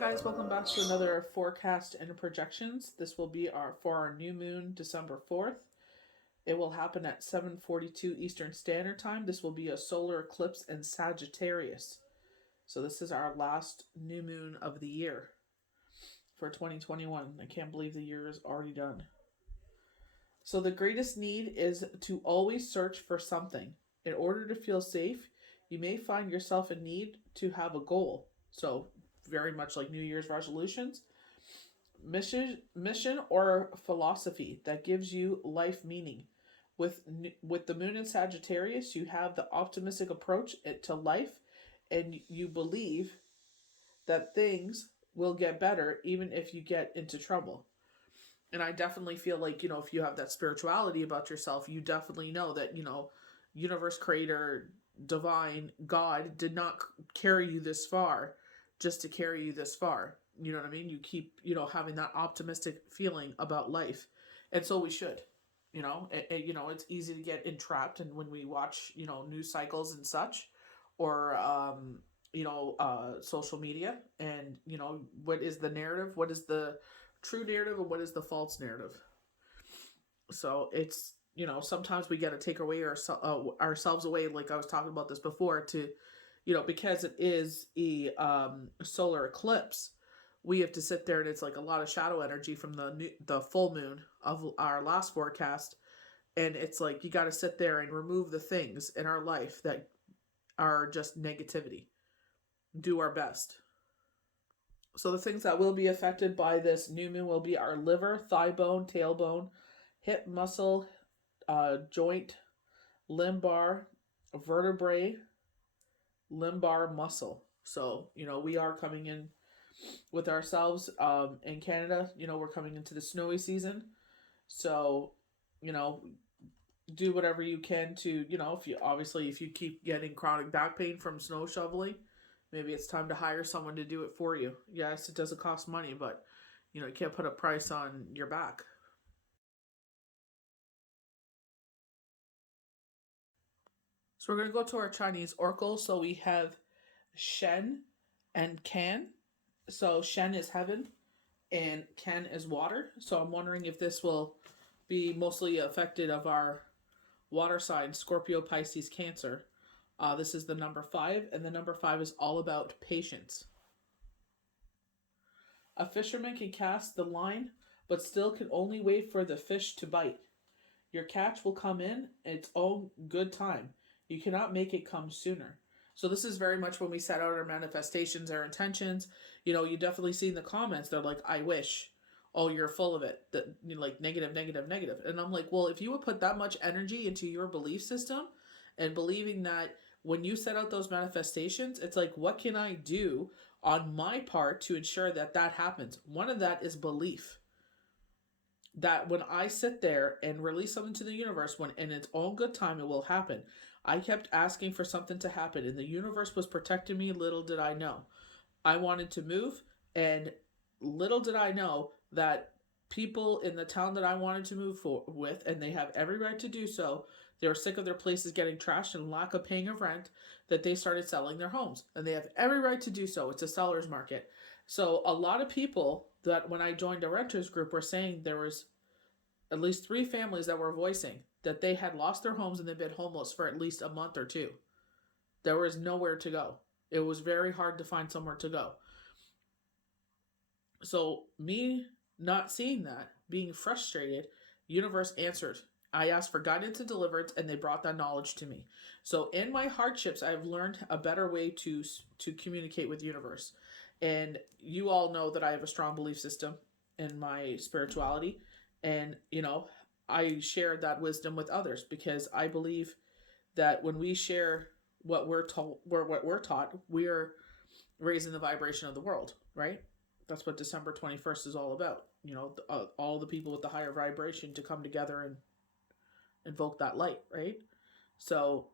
guys, welcome back to another forecast and projections. This will be for our new moon, December 4th. It will happen at 7:42 Eastern Standard Time. This will be a solar eclipse in Sagittarius. So this is our last new moon of the year for 2021. I can't believe the year is already done. So the greatest need is to always search for something. In order to feel safe, you may find yourself in need to have a goal. So very much like New Year's resolutions, mission or philosophy that gives you life meaning. With the moon in Sagittarius, you have the optimistic approach to life, and you believe that things will get better even if you get into trouble. And I definitely feel like, if you have that spirituality about yourself, you definitely know that, universe, creator, divine, God did not carry you this far just to carry you this far. You know what I mean? You keep, having that optimistic feeling about life. And so we should, it's easy to get entrapped. And when we watch, news cycles and such, or, social media, and, what is the narrative? What is the true narrative and what is the false narrative? So it's, sometimes we got to take away ourselves away, like I was talking about this before, to because it is a solar eclipse, we have to sit there and it's like a lot of shadow energy from the full moon of our last forecast, and it's like you got to sit there and remove the things in our life that are just negativity. Do our best. So the things that will be affected by this new moon will be our liver, thigh bone, tailbone, hip muscle, joint, lumbar, vertebrae, lumbar muscle. So, we are coming in with ourselves in Canada. We're coming into the snowy season. So, do whatever you can to, if you keep getting chronic back pain from snow shoveling, maybe it's time to hire someone to do it for you. Yes, it doesn't cost money, but, you can't put a price on your back. So we're going to go to our Chinese oracle. So we have Shen and Can. So Shen is heaven and Can is water. So I'm wondering if this will be mostly affected of our water sign, Scorpio, Pisces, Cancer. This is the number 5, and the number 5 is all about patience. A fisherman can cast the line, but still can only wait for the fish to bite. Your catch will come in its own good time. You cannot make it come sooner. So this is very much when we set out our manifestations, our intentions. You definitely see in the comments, they're like, I wish. Oh, you're full of it. That, like negative, negative, negative. And I'm like, well, if you would put that much energy into your belief system and believing that when you set out those manifestations, it's like, what can I do on my part to ensure that that happens? One of that is belief. That when I sit there and release something to the universe, when in its own good time, it will happen. I kept asking for something to happen, and the universe was protecting me. Little did I know. I wanted to move, and little did I know that people in the town that I wanted to move with, and they have every right to do so, they were sick of their places getting trashed and lack of paying of rent, that they started selling their homes. And they have every right to do so. It's a seller's market. So a lot of people that when I joined a renters group were saying there was at least 3 families that were voicing that they had lost their homes and they've been homeless for at least a month or 2. There was nowhere to go. It was very hard to find somewhere to go. So me not seeing that, being frustrated, universe answered. I asked for guidance and deliverance, and they brought that knowledge to me. So in my hardships, I've learned a better way to communicate with the universe. And you all know that I have a strong belief system in my spirituality. And, I share that wisdom with others because I believe that when we share what we're taught, we're raising the vibration of the world, right? That's what December 21st is all about. All the people with the higher vibration to come together and invoke that light, right? So,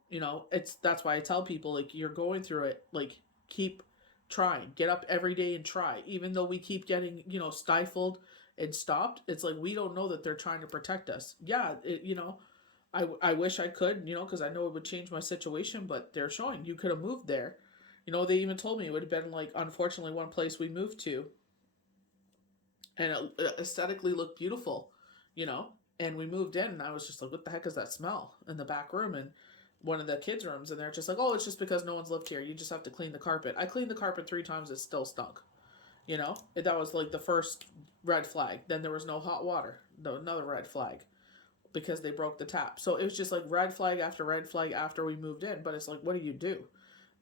that's why I tell people, like, you're going through it, like, keep trying. Get up every day and try. Even though we keep getting, stifled and stopped, it's like we don't know that they're trying to protect us. Yeah, I wish I could, because I know it would change my situation, but they're showing you could have moved there. You know, they even told me it would have been like, unfortunately, one place we moved to, and it aesthetically looked beautiful, you know. And we moved in, and I was just like, "What the heck is that smell in the back room?" And one of the kids' rooms, and they're just like, "Oh, it's just because no one's lived here. You just have to clean the carpet." I cleaned the carpet 3 times; it still stunk. You know, that was like the first red flag. Then there was no hot water. No, another red flag because they broke the tap. So it was just like red flag after red flag after we moved in. But it's like, what do you do?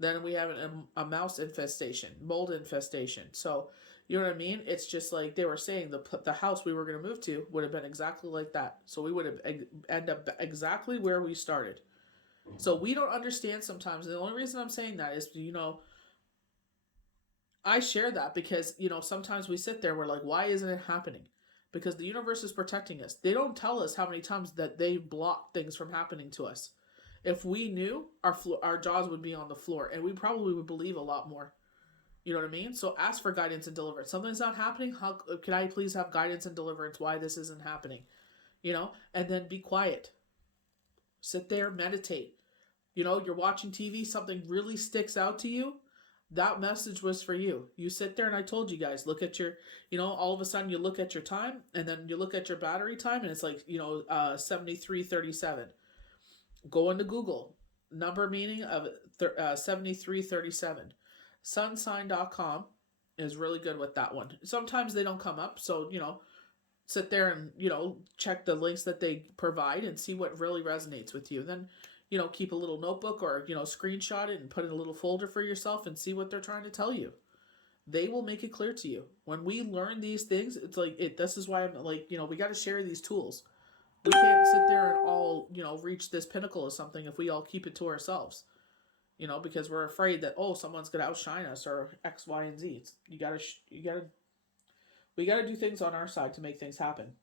Then we have a mouse infestation, mold infestation. So, you know what I mean? It's just like they were saying the house we were going to move to would have been exactly like that. So we would have end up exactly where we started. So we don't understand sometimes. The only reason I'm saying that is, you know, I share that because, you know, sometimes we sit there, we're like, why isn't it happening? Because the universe is protecting us. They don't tell us how many times that they block things from happening to us. If we knew, our jaws would be on the floor, and we probably would believe a lot more. You know what I mean? So ask for guidance and deliverance. Something's not happening. How can I please have guidance and deliverance? Why this isn't happening? You know, and then be quiet. Sit there, meditate. You know, you're watching TV, something really sticks out to you. That message was for you. You sit there, and I told you guys, look at your, you know, all of a sudden you look at your time, and then you look at your battery time, and it's like, you know, 73:37. Go into Google. Number meaning of 73:37. Sunsign.com is really good with that one. Sometimes they don't come up, so, you know, sit there and, you know, check the links that they provide and see what really resonates with you. Then, you know, keep a little notebook or, you know, screenshot it and put in a little folder for yourself and see what they're trying to tell you. They will make it clear to you. When we learn these things, it's like this is why I'm like, you know, we got to share these tools. We can't sit there and all, you know, reach this pinnacle of something if we all keep it to ourselves. You know, because we're afraid that, oh, someone's gonna outshine us or X, Y, and Z. We gotta do things on our side to make things happen.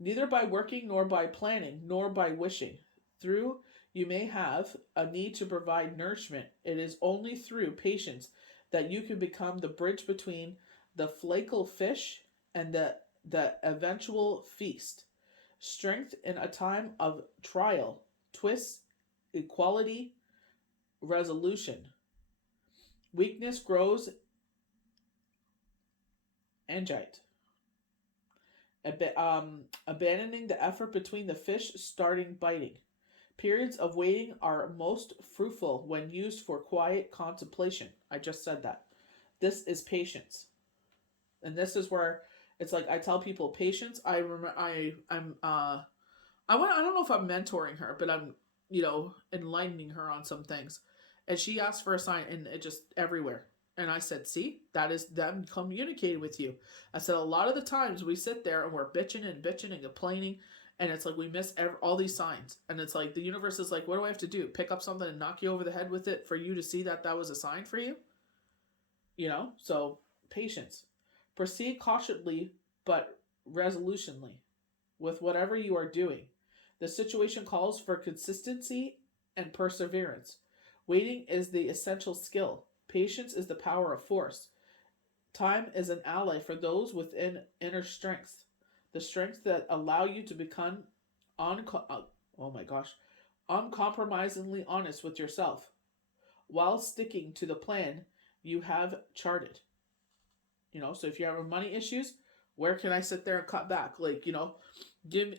Neither by working, nor by planning, nor by wishing. Through you may have a need to provide nourishment. It is only through patience that you can become the bridge between the flakel fish and the eventual feast. Strength in a time of trial, twists, equality, resolution. Weakness grows angite. Abandoning the effort between the fish starting biting. Periods of waiting are most fruitful when used for quiet contemplation. I just said that. This is patience. And this is where it's like I tell people patience. I don't know if I'm mentoring her, but I'm, you know, enlightening her on some things. And she asked for a sign, and it just everywhere. And I said, see, that is them communicating with you. I said, a lot of the times we sit there and we're bitching and complaining, and it's like we miss all these signs. And it's like the universe is like, what do I have to do? Pick up something and knock you over the head with it for you to see that that was a sign for you? You know? So, patience. Proceed cautiously but resolutionly with whatever you are doing. The situation calls for consistency and perseverance. Waiting is the essential skill. Patience is the power of force. Time is an ally for those within inner strength. The strength that allow you to become oh my gosh, uncompromisingly honest with yourself while sticking to the plan you have charted. You know, so if you're having money issues, where can I sit there and cut back? Like, you know, can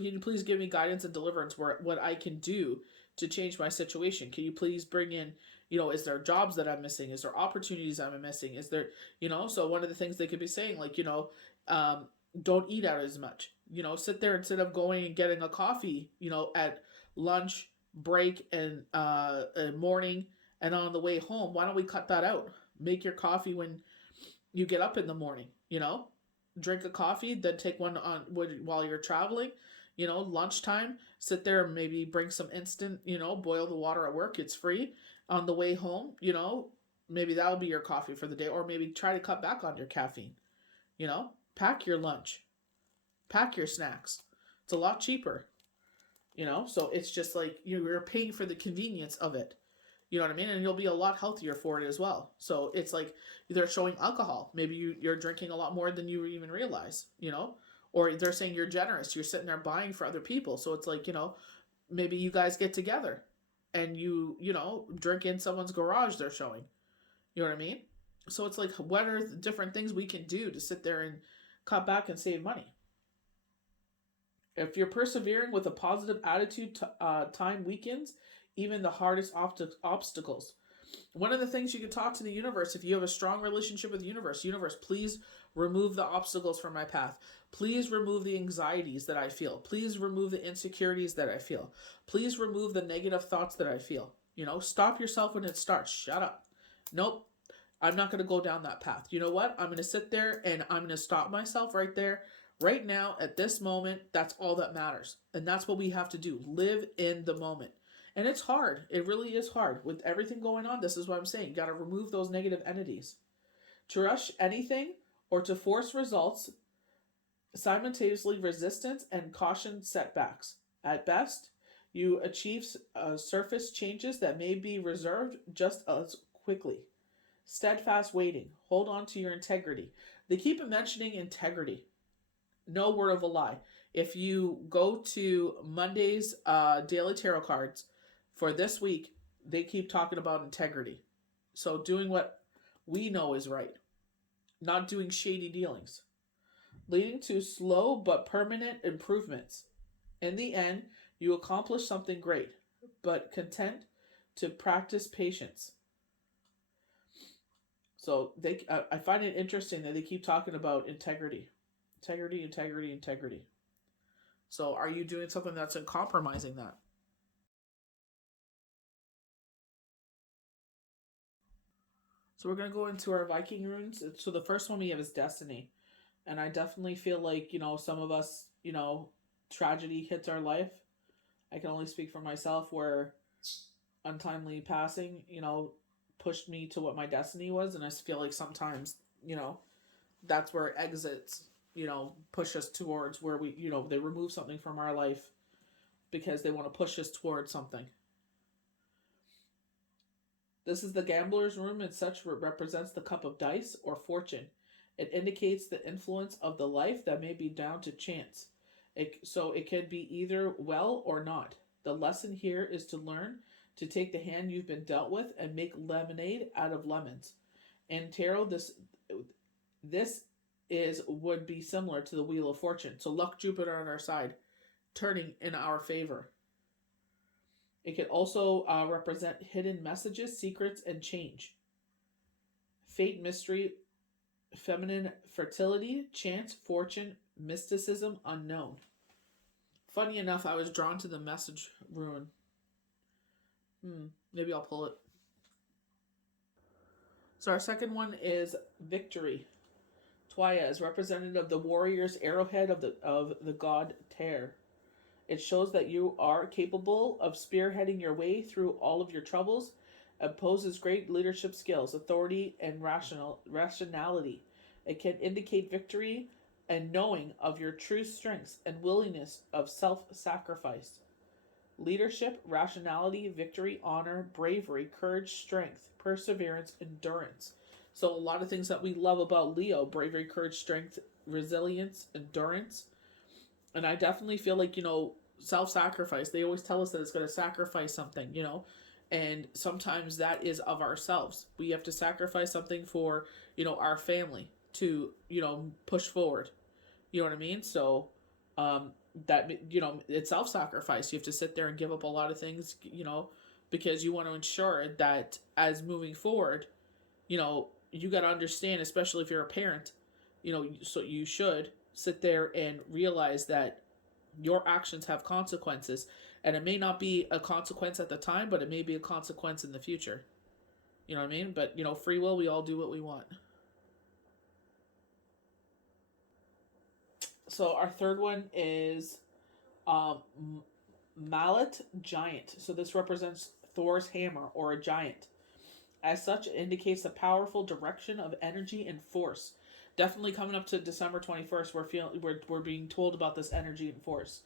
you please give me guidance and deliverance where what I can do to change my situation? Can you please bring in, you know, is there jobs that I'm missing? Is there opportunities I'm missing? Is there, you know, so one of the things they could be saying, like, you know, don't eat out as much. You know, sit there instead of going and getting a coffee, you know, at lunch, break, and morning, and on the way home. Why don't we cut that out? Make your coffee when you get up in the morning, you know, drink a coffee, then take one on while you're traveling, you know, lunchtime, sit there and maybe bring some instant, you know, boil the water at work. It's free. On the way home, you know, maybe that'll be your coffee for the day, or maybe try to cut back on your caffeine, you know, pack your lunch, pack your snacks. It's a lot cheaper, you know, so it's just like you're paying for the convenience of it. You know what I mean? And you'll be a lot healthier for it as well. So it's like they're showing alcohol. Maybe you're drinking a lot more than you even realize, you know? Or they're saying you're generous. You're sitting there buying for other people. So it's like, you know, maybe you guys get together. and you know, drink in someone's garage they're showing. You know what I mean? So it's like, what are the different things we can do to sit there and cut back and save money? If you're persevering with a positive attitude, time weakens even the hardest obstacles. One of the things you can talk to the universe, if you have a strong relationship with the universe, please remove the obstacles from my path. Please remove the anxieties that I feel. Please remove the insecurities that I feel. Please remove the negative thoughts that I feel. You know, stop yourself when it starts. Shut up. Nope. I'm not going to go down that path. You know what? I'm going to sit there and I'm going to stop myself right there, right now, at this moment. That's all that matters. And that's what we have to do. Live in the moment. And it's hard. It really is hard. With everything going on, this is what I'm saying. You got to remove those negative entities. To rush anything or to force results, simultaneously resistance and caution setbacks. At best, you achieve surface changes that may be reserved just as quickly. Steadfast waiting. Hold on to your integrity. They keep mentioning integrity. No word of a lie. If you go to Monday's daily tarot cards for this week, they keep talking about integrity. So doing what we know is right. Not doing shady dealings. Leading to slow but permanent improvements. In the end, you accomplish something great, but content to practice patience. So I find it interesting that they keep talking about integrity. Integrity. So are you doing something that's compromising that? So we're going to go into our Viking runes. So the first one we have is destiny. And I definitely feel like, you know, some of us, you know, tragedy hits our life. I can only speak for myself, where untimely passing, you know, pushed me to what my destiny was. And I feel like sometimes, you know, that's where exits, you know, push us towards where we, you know, they remove something from our life because they want to push us towards something. This is the gambler's room, and such represents the cup of dice or fortune. It indicates the influence of the life that may be down to chance. So it could be either well or not. The lesson here is to learn to take the hand you've been dealt with and make lemonade out of lemons. And tarot, this would be similar to the Wheel of Fortune. So luck, Jupiter on our side, turning in our favor. It could also represent hidden messages, secrets, and change. Fate, mystery, feminine fertility, chance, fortune, mysticism, unknown. Funny enough, I was drawn to the message rune. Maybe I'll pull it. So our second one is victory. Twaya is representative of the warrior's arrowhead of the god Ter. It shows that you are capable of spearheading your way through all of your troubles. It poses great leadership skills, authority, and rationality. It can indicate victory and knowing of your true strengths and willingness of self-sacrifice. Leadership, rationality, victory, honor, bravery, courage, strength, perseverance, endurance. So a lot of things that we love about Leo: bravery, courage, strength, resilience, endurance. And I definitely feel like, you know, self-sacrifice. They always tell us that it's going to sacrifice something, you know. And sometimes that is of ourselves. We have to sacrifice something for, you know, our family to, you know, push forward. You know what I mean? So that, you know, it's self-sacrifice. You have to sit there and give up a lot of things, you know, because you want to ensure that as moving forward, you know, you got to understand, especially if you're a parent, you know, so you should sit there and realize that your actions have consequences. And it may not be a consequence at the time, but it may be a consequence in the future. You know what I mean? But, you know, free will, we all do what we want. So our third one is Mallet Giant. So this represents Thor's hammer, or a giant. As such, it indicates a powerful direction of energy and force. Definitely coming up to December 21st, we're being told about this energy and force.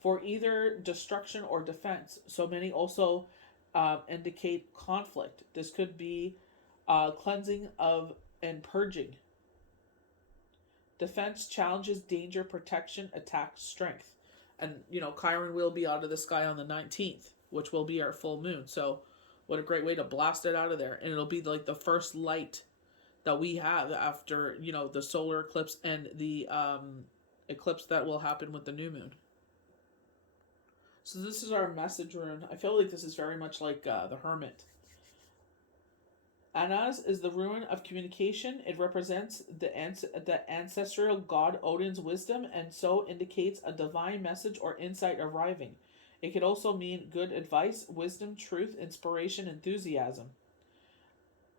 For either destruction or defense. So many also indicate conflict. This could be cleansing of and purging. Defense, challenges, danger, protection, attack, strength. And, you know, Chiron will be out of the sky on the 19th. which will be our full moon. So what a great way to blast it out of there. And it'll be like the first light that we have after, the solar eclipse and the eclipse that will happen with the new moon. So this is our message rune. I feel like this is very much like the Hermit. Anas is the rune of communication. It represents the ancestral god Odin's wisdom and so indicates a divine message or insight arriving. It could also mean good advice, wisdom, truth, inspiration, enthusiasm.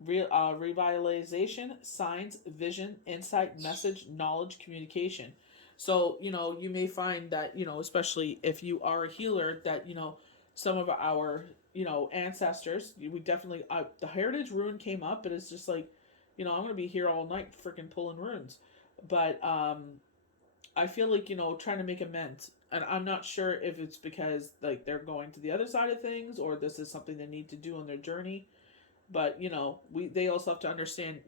Revitalization, signs, vision, insight, message, knowledge, communication. So, you may find that, especially if you are a healer, that, some of our, ancestors, we definitely, the heritage rune came up, but it's just like, I'm going to be here all night freaking pulling runes. But I feel like, trying to make amends. And I'm not sure if it's because, like, they're going to the other side of things or this is something they need to do on their journey. But, they also have to understand,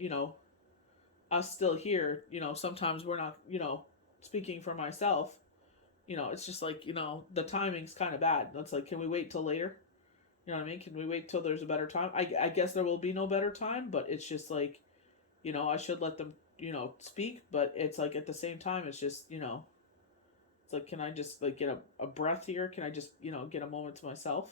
us still here, sometimes we're not, speaking for myself, it's just like, the timing's kind of bad. It's like, can we wait till later? You know what I mean? Can we wait till there's a better time? I guess there will be no better time, but it's just like, I should let them, speak. But it's like at the same time, it's just, it's like, can I just like get a breath here? Can I just, get a moment to myself?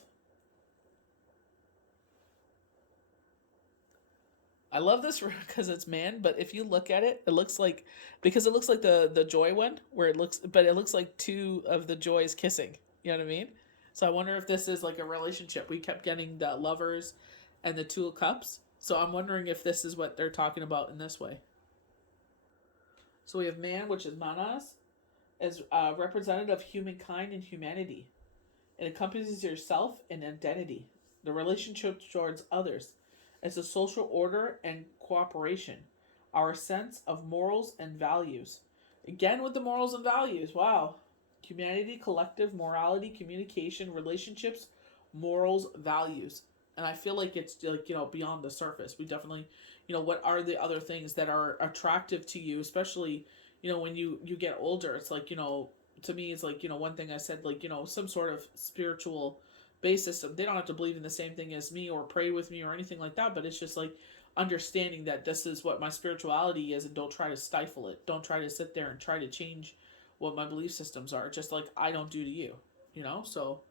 I love this because it's man, but if you look at it, it looks like the joy one where it looks like two of the joys kissing. You know what I mean? So I wonder if this is like a relationship. We kept getting the lovers and the two of cups. So I'm wondering if this is what they're talking about in this way. So we have man, which is manas, as representative of humankind and humanity. It encompasses yourself and identity, the relationship towards others, as a social order and cooperation, our sense of morals and values. Again with the morals and values, wow. Humanity, collective, morality, communication, relationships, morals, values. And I feel like it's like, beyond the surface. We definitely, what are the other things that are attractive to you, especially, when you get older. It's like, to me, it's like, one thing I said, like, some sort of spiritual base system. They don't have to believe in the same thing as me or pray with me or anything like that, but it's just like understanding that this is what my spirituality is and don't try to stifle it. Don't try to sit there and try to change what my belief systems are, just like I don't do to you, So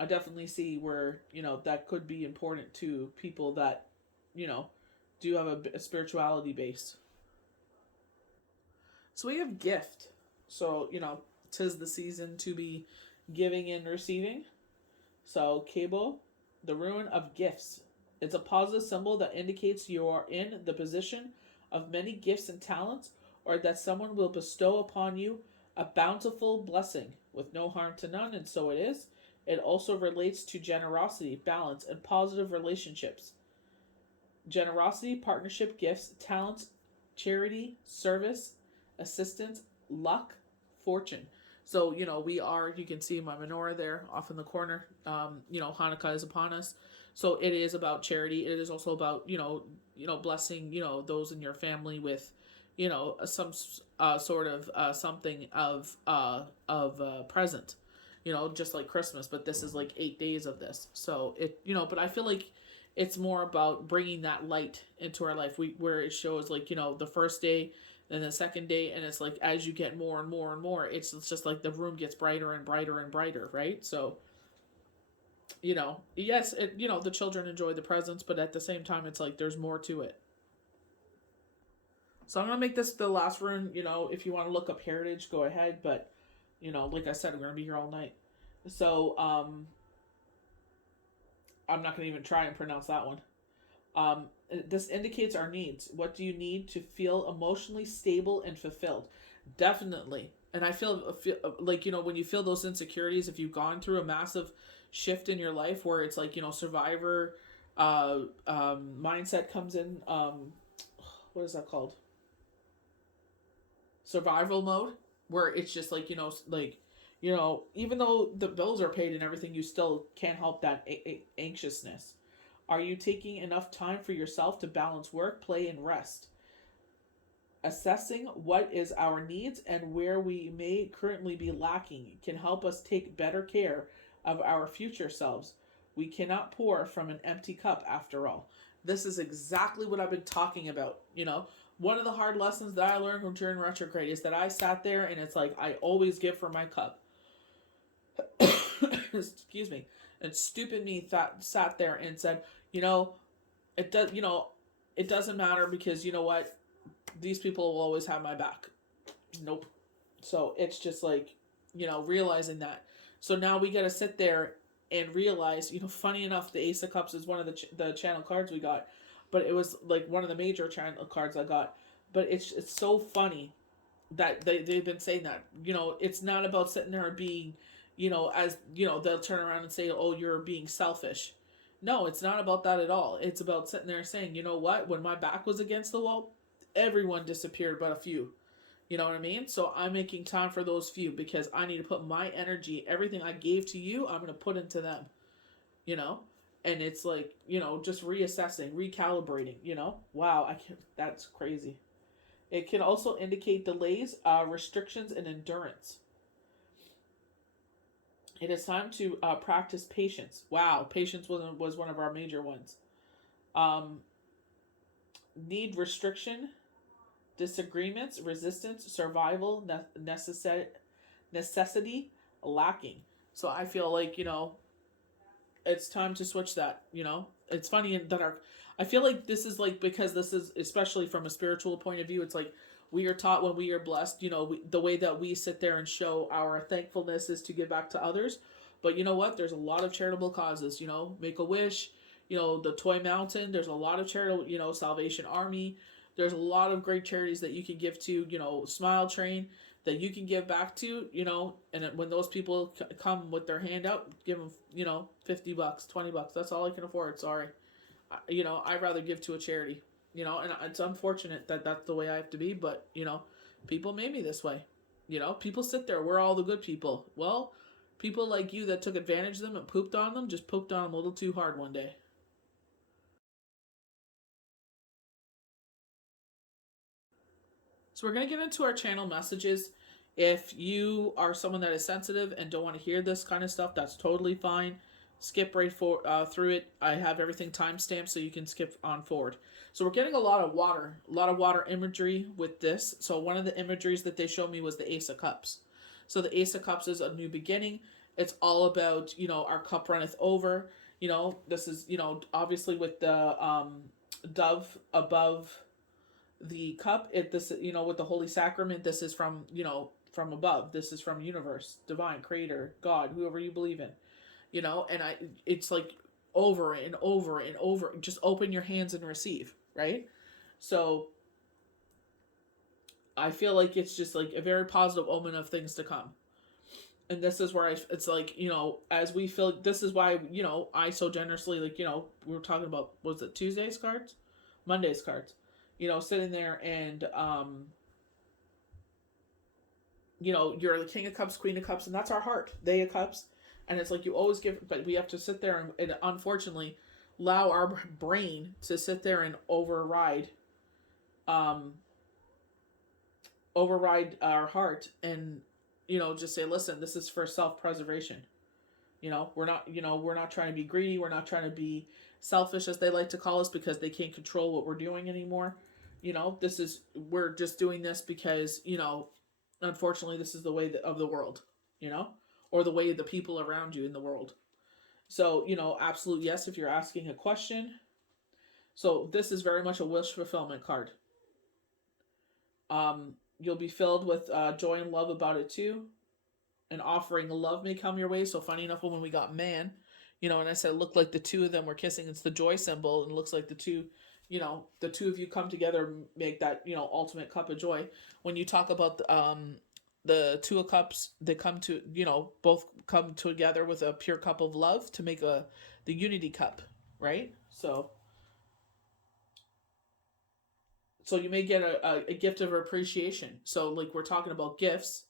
I definitely see where, that could be important to people that, do have a spirituality base. So we have gift. So, 'tis the season to be giving and receiving. So, Kabo, the rune of gifts. It's a positive symbol that indicates you are in the position of many gifts and talents, or that someone will bestow upon you a bountiful blessing with no harm to none, and so it is. It also relates to generosity, balance, and positive relationships. Generosity, partnership, gifts, talents, charity, service, assistance, luck, fortune. So, you can see my menorah there off in the corner. Hanukkah is upon us. So it is about charity. It is also about, blessing, those in your family with, some sort of something of present, just like Christmas. But this is like 8 days of this. So but I feel like it's more about bringing that light into our life. Where it shows like, the first day, and the second day, and it's like as you get more and more and more, it's just like the room gets brighter and brighter and brighter, right? So, yes, the children enjoy the presents, but at the same time, it's like there's more to it. So I'm gonna make this the last rune. If you want to look up heritage, go ahead. But, like I said, we're gonna be here all night. So, I'm not gonna even try and pronounce that one. This indicates our needs. What do you need to feel emotionally stable and fulfilled? Definitely. And I feel like, when you feel those insecurities, if you've gone through a massive shift in your life where it's like, survivor mindset comes in. What is that called? Survival mode, where it's just like, even though the bills are paid and everything, you still can't help that anxiousness. Are you taking enough time for yourself to balance work, play, and rest? Assessing what is our needs and where we may currently be lacking can help us take better care of our future selves. We cannot pour from an empty cup after all. This is exactly what I've been talking about. One of the hard lessons that I learned from during retrograde is that I sat there and it's like I always give from my cup. Excuse me. And stupid me sat there and said, it does. It doesn't matter because you know what, these people will always have my back. Nope. So it's just like, realizing that. So now we got to sit there and realize, funny enough, the Ace of Cups is one of the channel cards we got, but it was like one of the major channel cards I got. But it's so funny that they've been saying that, it's not about sitting there and being, as, they'll turn around and say, oh, you're being selfish. No, it's not about that at all. It's about sitting there saying, you know what, when my back was against the wall, everyone disappeared but a few. You know what I mean? So I'm making time for those few because I need to put my energy, everything I gave to you, I'm going to put into them. And it's like, just reassessing, recalibrating, wow, that's crazy. It can also indicate delays, restrictions, and endurance. It is time to practice patience. Wow, patience was one of our major ones. Need restriction, disagreements, resistance, survival, necessity, lacking. So I feel like, it's time to switch that, It's funny that I feel like this is like, because this is, especially from a spiritual point of view, it's like we are taught when we are blessed, the way that we sit there and show our thankfulness is to give back to others. But you know what? There's a lot of charitable causes, Make-A-Wish, the Toy Mountain. There's a lot of charitable, Salvation Army. There's a lot of great charities that you can give to, Smile Train, that you can give back to, and when those people come with their hand out, give them, $50, $20. That's all I can afford. Sorry. I'd rather give to a charity, and it's unfortunate that that's the way I have to be, but, people made me this way. People sit there, we're all the good people. Well, people like you that took advantage of them and pooped on them, just pooped on them a little too hard one day. So we're going to get into our channel messages. If you are someone that is sensitive and don't want to hear this kind of stuff, that's totally fine. Skip right through it. I have everything timestamped so you can skip on forward. So we're getting a lot of water imagery with this. So one of the imageries that they showed me was the Ace of Cups. So the Ace of Cups is a new beginning. It's all about, our cup runneth over. This is, obviously with the dove above the cup, this, with the Holy Sacrament, this is from, from above. This is from universe, divine, creator, God, whoever you believe in. And it's like over and over and over. Just open your hands and receive, right? So I feel like it's just like a very positive omen of things to come. And this is where it's like, as we feel, this is why, I so generously, like, we were talking about, was it Tuesday's cards? Monday's cards. Sitting there and, you're the King of Cups, Queen of Cups, and that's our heart. They of Cups. And it's like you always give, but we have to sit there and unfortunately allow our brain to sit there and override our heart and, just say, listen, this is for self-preservation. We're not trying to be greedy. We're not trying to be selfish, as they like to call us, because they can't control what we're doing anymore. We're just doing this because, unfortunately, this is the way of the world, or the way of the people around you in the world. So, absolute yes if you're asking a question. So this is very much a wish fulfillment card. You'll be filled with joy and love about it too. An offering of love may come your way. So funny enough, when we got man, and I said it looked like the two of them were kissing. It's the joy symbol, and it looks like the two of you come together, make that, ultimate cup of joy. When you talk about the Two of Cups, they come to, both come together with a pure cup of love to make the unity cup, right? So you may get a gift of appreciation. So like we're talking about gifts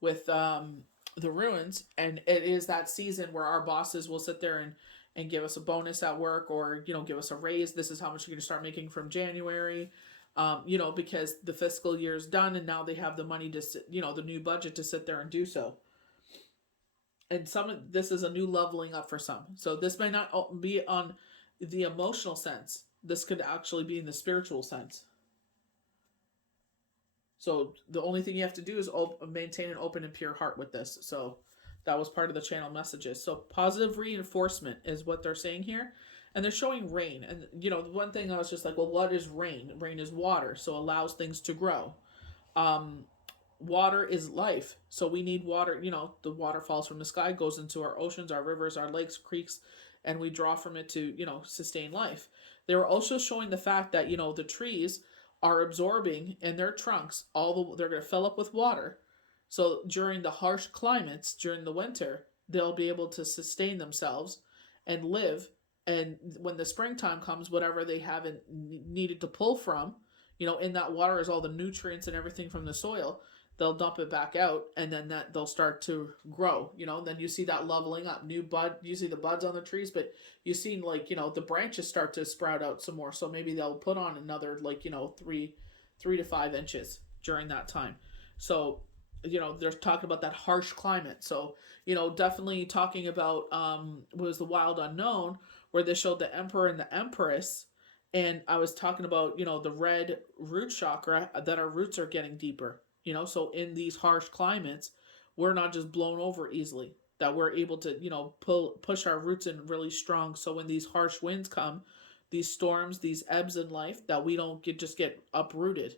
with the runes, and it is that season where our bosses will sit there and give us a bonus at work, or give us a raise. This is how much you're going to start making from January. Because the fiscal year is done and now they have the money to, the new budget to sit there and do so. and this is a new leveling up for some. So this may not be on the emotional sense. This could actually be in the spiritual sense. So the only thing you have to do is maintain an open and pure heart with this. So that was part of the channel messages. So positive reinforcement is what they're saying here. And they're showing rain. And, the one thing I was just like, well, what is rain? Rain is water, so allows things to grow. Water is life. So we need water. The water falls from the sky, goes into our oceans, our rivers, our lakes, creeks, and we draw from it to, sustain life. They were also showing the fact that, the trees are absorbing in their trunks they're going to fill up with water. So during the harsh climates, during the winter, they'll be able to sustain themselves and live. And when the springtime comes, whatever they haven't needed to pull from, in that water is all the nutrients and everything from the soil. They'll dump it back out, and then they'll start to grow. Then you see that leveling up, new bud. You see the buds on the trees, but you see the branches start to sprout out some more. So maybe they'll put on another 3 to 5 inches during that time. So they're talking about that harsh climate. So definitely talking about was the Wild Unknown, where they showed the Emperor and the Empress. And I was talking about the red root chakra, that our roots are getting deeper. So in these harsh climates, we're not just blown over easily, that we're able to, push our roots in really strong. So when these harsh winds come, these storms, these ebbs in life, that we don't just get uprooted.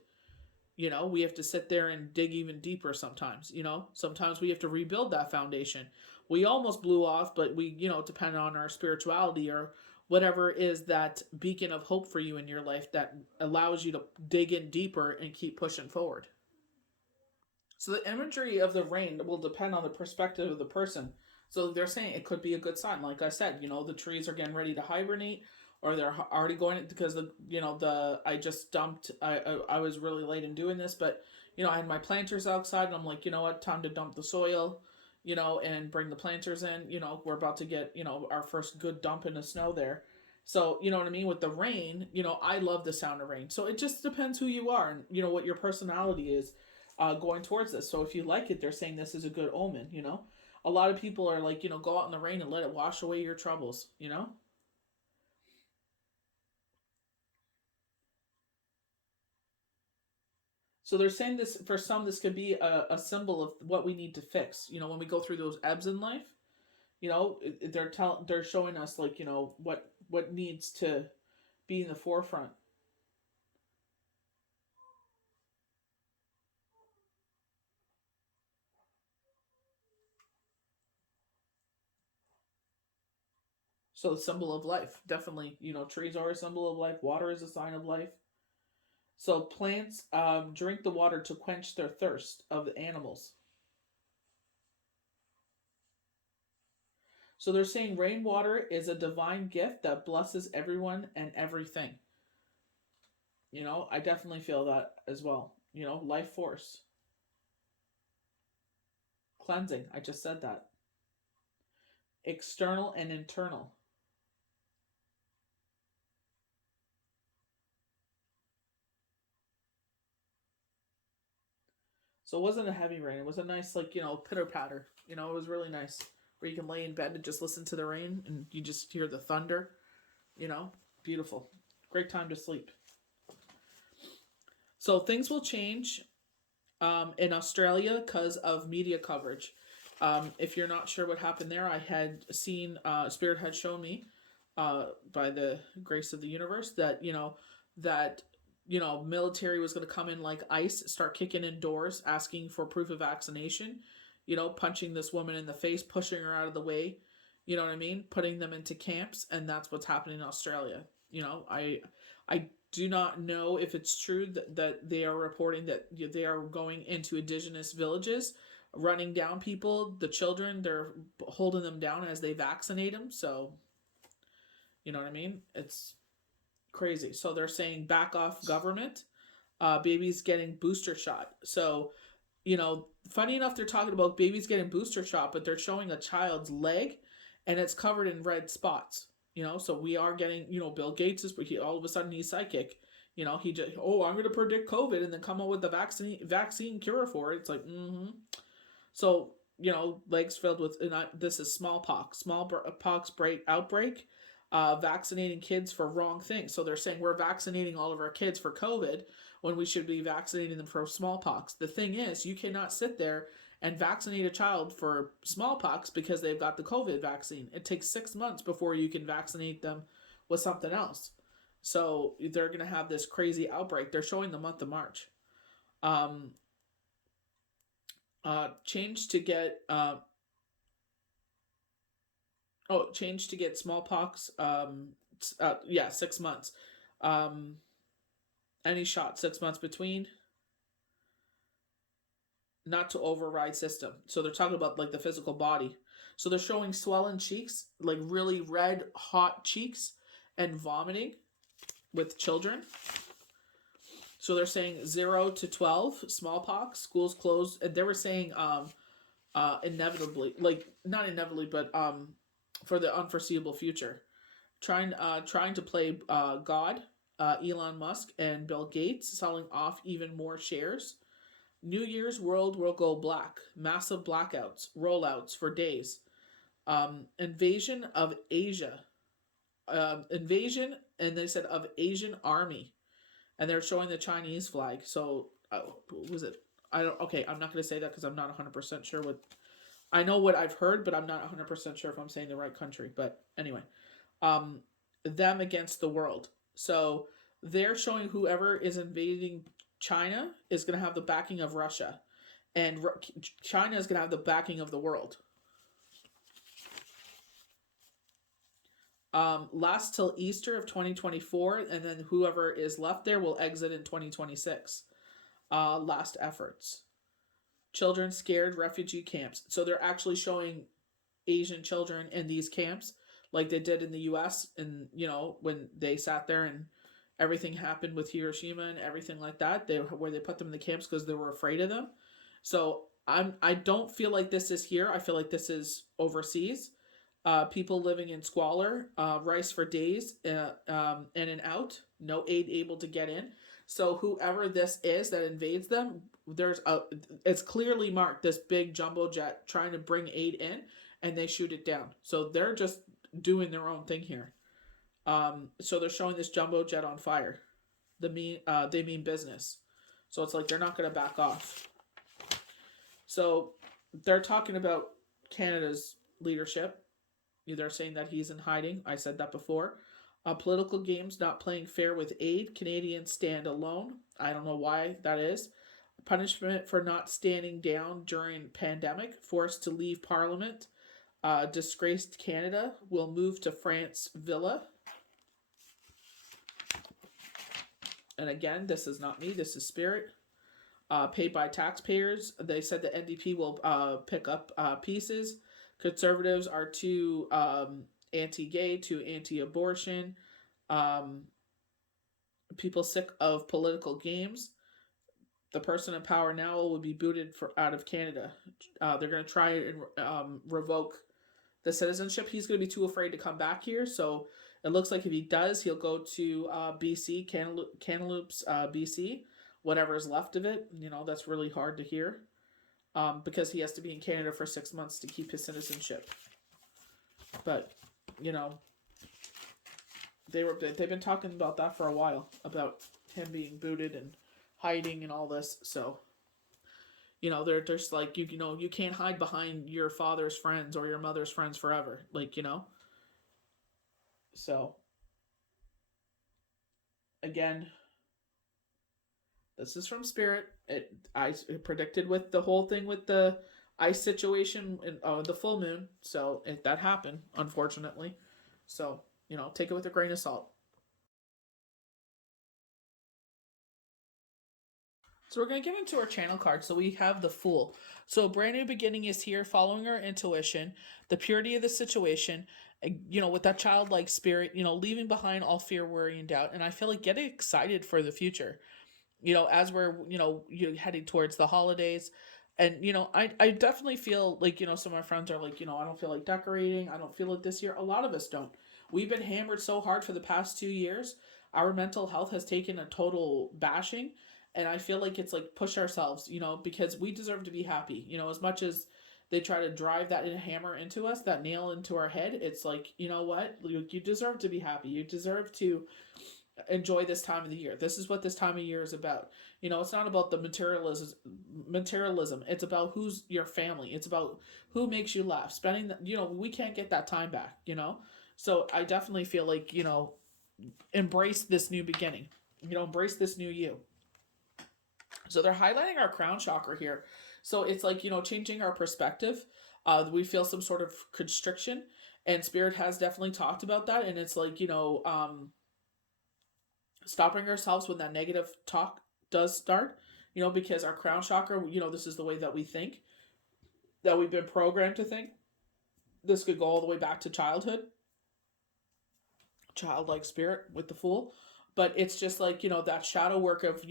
We have to sit there and dig even deeper sometimes. Sometimes we have to rebuild that foundation. We almost blew off, but we, depend on our spirituality or whatever is that beacon of hope for you in your life that allows you to dig in deeper and keep pushing forward. So the imagery of the rain will depend on the perspective of the person. So they're saying it could be a good sign. Like I said, the trees are getting ready to hibernate, or they're already going, because I just dumped. I was really late in doing this, but I had my planters outside, and I'm like, what, time to dump the soil, and bring the planters in. We're about to get our first good dump in the snow there. So you know what I mean with the rain. I love the sound of rain. So it just depends who you are and what your personality is. Going towards this. So if you like it, they're saying this is a good omen. A lot of people are like, go out in the rain and let it wash away your troubles. So they're saying this, for some, this could be a symbol of what we need to fix. When we go through those ebbs in life, they're showing us what needs to be in the forefront. So the symbol of life, definitely. Trees are a symbol of life. Water is a sign of life. So plants drink the water to quench their thirst of the animals. So they're saying rainwater is a divine gift that blesses everyone and everything. I definitely feel that as well. Life force. Cleansing. I just said that. External and internal. So it wasn't a heavy rain. It was a nice, pitter patter. It was really nice. Where you can lay in bed and just listen to the rain and you just hear the thunder. Beautiful. Great time to sleep. So things will change in Australia because of media coverage. If you're not sure what happened there, I had seen, Spirit had shown me, by the grace of the universe, that, military was going to come in like ice, start kicking in doors, asking for proof of vaccination, punching this woman in the face, pushing her out of the way, you know what I mean? Putting them into camps, and that's what's happening in Australia. I do not know if it's true that they are reporting that they are going into indigenous villages, running down people, the children, they're holding them down as they vaccinate them. So, you know what I mean? It's crazy. So they're saying back off government, babies getting booster shot. So, funny enough, they're talking about babies getting booster shot, but they're showing a child's leg and it's covered in red spots. So we are getting, Bill Gates is, all of a sudden he's psychic. He just, I'm going to predict COVID and then come up with the vaccine cure for it. It's like, So legs filled with, this is smallpox, smallpox outbreak, vaccinating kids for wrong things. So they're saying we're vaccinating all of our kids for COVID when we should be vaccinating them for smallpox. The thing is, you cannot sit there and vaccinate a child for smallpox because they've got the COVID vaccine. It takes 6 months before you can vaccinate them with something else. So they're going to have this crazy outbreak. They're showing the month of March. Change to get smallpox. 6 months. Any shot 6 months between. Not to override system. So they're talking about like the physical body. So they're showing swollen cheeks, like really red, hot cheeks, and vomiting with children. So they're saying 0 to 12, smallpox, schools closed. And they were saying inevitably, like not inevitably, but for the unforeseeable future. Trying to play God, Elon Musk and Bill Gates selling off even more shares. New Year's world will go black. Massive blackouts, rollouts for days. Invasion of Asia. Invasion, and they said of Asian army. And they're showing the Chinese flag. So, what was it? I'm not going to say that because I'm not 100% sure what... I know what I've heard, but I'm not 100% sure if I'm saying the right country. But anyway, them against the world. So, they're showing whoever is invading China is going to have the backing of Russia. And China is going to have the backing of the world. Last till Easter of 2024, and then whoever is left there will exit in 2026. Last efforts. Children scared, refugee camps. So they're actually showing Asian children in these camps, like they did in the U.S. And when they sat there and everything happened with Hiroshima and everything like that, where they put them in the camps because they were afraid of them. So I don't feel like this is here. I feel like this is overseas. People living in squalor, rice for days, in and out, no aid able to get in. So whoever this is that invades them, it's clearly marked, this big jumbo jet trying to bring aid in, and they shoot it down. So they're just doing their own thing here. So they're showing this jumbo jet on fire. They mean business. So it's like they're not going to back off. So they're talking about Canada's leadership. They're saying that he's in hiding. I said that before. Political games not playing fair with aid. Canadians stand alone. I don't know why that is. Punishment for not standing down during pandemic. Forced to leave Parliament. Disgraced Canada will move to France villa. And again, this is not me. This is Spirit. Paid by taxpayers. They said the NDP will pick up pieces. Conservatives are too anti-gay, too anti-abortion. People sick of political games. The person in power now will be booted out of Canada. They're going to try and revoke the citizenship. He's going to be too afraid to come back here. So it looks like if he does, he'll go to BC, Kamloops, BC, whatever is left of it. That's really hard to hear. Because he has to be in Canada for 6 months to keep his citizenship. But, they've been talking about that for a while, about him being booted and hiding and all this. So, they're just like, you can't hide behind your father's friends or your mother's friends forever. So, again, this is from Spirit. I predicted with the whole thing with the ice situation and the full moon. So that happened, unfortunately. So, take it with a grain of salt. So we're going to get into our channel card. So we have the Fool. So a brand new beginning is here, following our intuition, the purity of the situation, with that childlike spirit, leaving behind all fear, worry, and doubt. And I feel like getting excited for the future. As we're, you're heading towards the holidays. And, I definitely feel like, some of my friends are like, I don't feel like decorating. I don't feel it this year. A lot of us don't. We've been hammered so hard for the past 2 years. Our mental health has taken a total bashing. And I feel like it's like push ourselves, because we deserve to be happy. As much as They try to drive that hammer into us, that nail into our head. It's like, you know what? You deserve to be happy. You deserve to enjoy this time of the year. This is what this time of year is about. It's not about the materialism. It's about who's your family. It's about who makes you laugh. Spending we can't get that time back. So I definitely feel like, embrace this new beginning. Embrace this new you. So they're highlighting our crown chakra here. So it's like, changing our perspective. We feel some sort of constriction, and Spirit has definitely talked about that. And it's like, stopping ourselves when that negative talk does start, because our crown chakra, this is the way that we think, that we've been programmed to think. This could go all the way back to childhood, childlike spirit with the Fool. But it's just like, that shadow work of,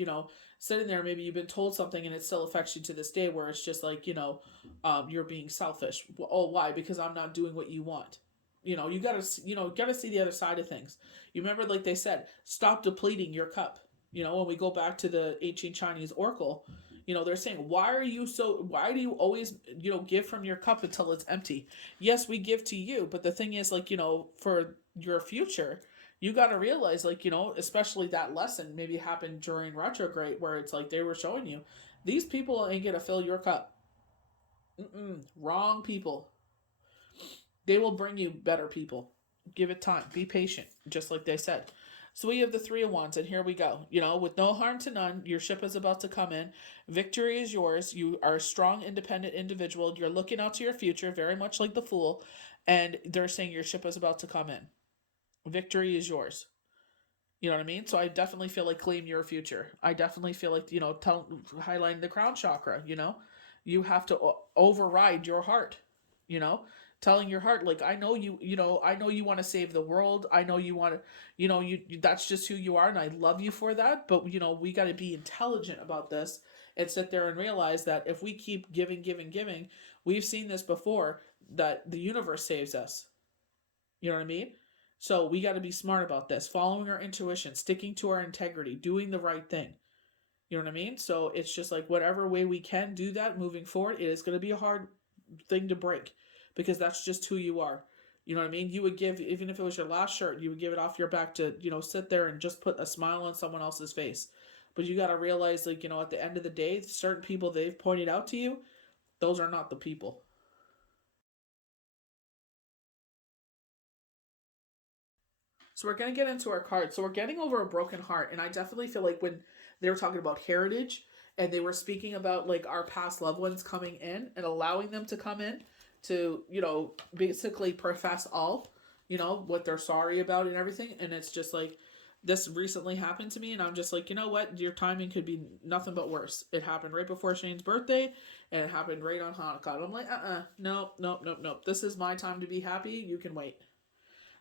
sitting there, maybe you've been told something and it still affects you to this day, where it's just like, you're being selfish. Oh, why? Because I'm not doing what you want. You gotta see the other side of things. You remember, like they said, stop depleting your cup. When we go back to the ancient Chinese oracle, they're saying, why do you always, give from your cup until it's empty? Yes, we give to you, but the thing is, like, for your future, you got to realize, like, especially that lesson maybe happened during retrograde, where it's like they were showing you, these people ain't gonna fill your cup. Wrong people. They will bring you better people. Give it time. Be patient, just like they said. So we have the Three of Wands, and here we go. With no harm to none, your ship is about to come in. Victory is yours. You are a strong, independent individual. You're looking out to your future, very much like the Fool, and they're saying your ship is about to come in. Victory is yours. You know what I mean? So I definitely feel like claim your future. I definitely feel like, highlighting the crown chakra, you have to override your heart, telling your heart, like, I know you want to save the world. I know you want to, that's just who you are. And I love you for that. But, we got to be intelligent about this and sit there and realize that if we keep giving, we've seen this before, that the universe saves us. You know what I mean? So we got to be smart about this, following our intuition, sticking to our integrity, doing the right thing. You know what I mean? So it's just like, whatever way we can do that moving forward, it is going to be a hard thing to break, because that's just who you are. You know what I mean? You would give, even if it was your last shirt, you would give it off your back to, sit there and just put a smile on someone else's face. But you got to realize, like, at the end of the day, certain people they've pointed out to you, those are not the people. So we're going to get into our cards. So we're getting over a broken heart. And I definitely feel like when they were talking about heritage, and they were speaking about, like, our past loved ones coming in and allowing them to come in to, basically profess all, what they're sorry about and everything. And it's just like, this recently happened to me, and I'm just like, you know what? Your timing could be nothing but worse. It happened right before Shane's birthday, and it happened right on Hanukkah. And I'm like, nope. This is my time to be happy. You can wait.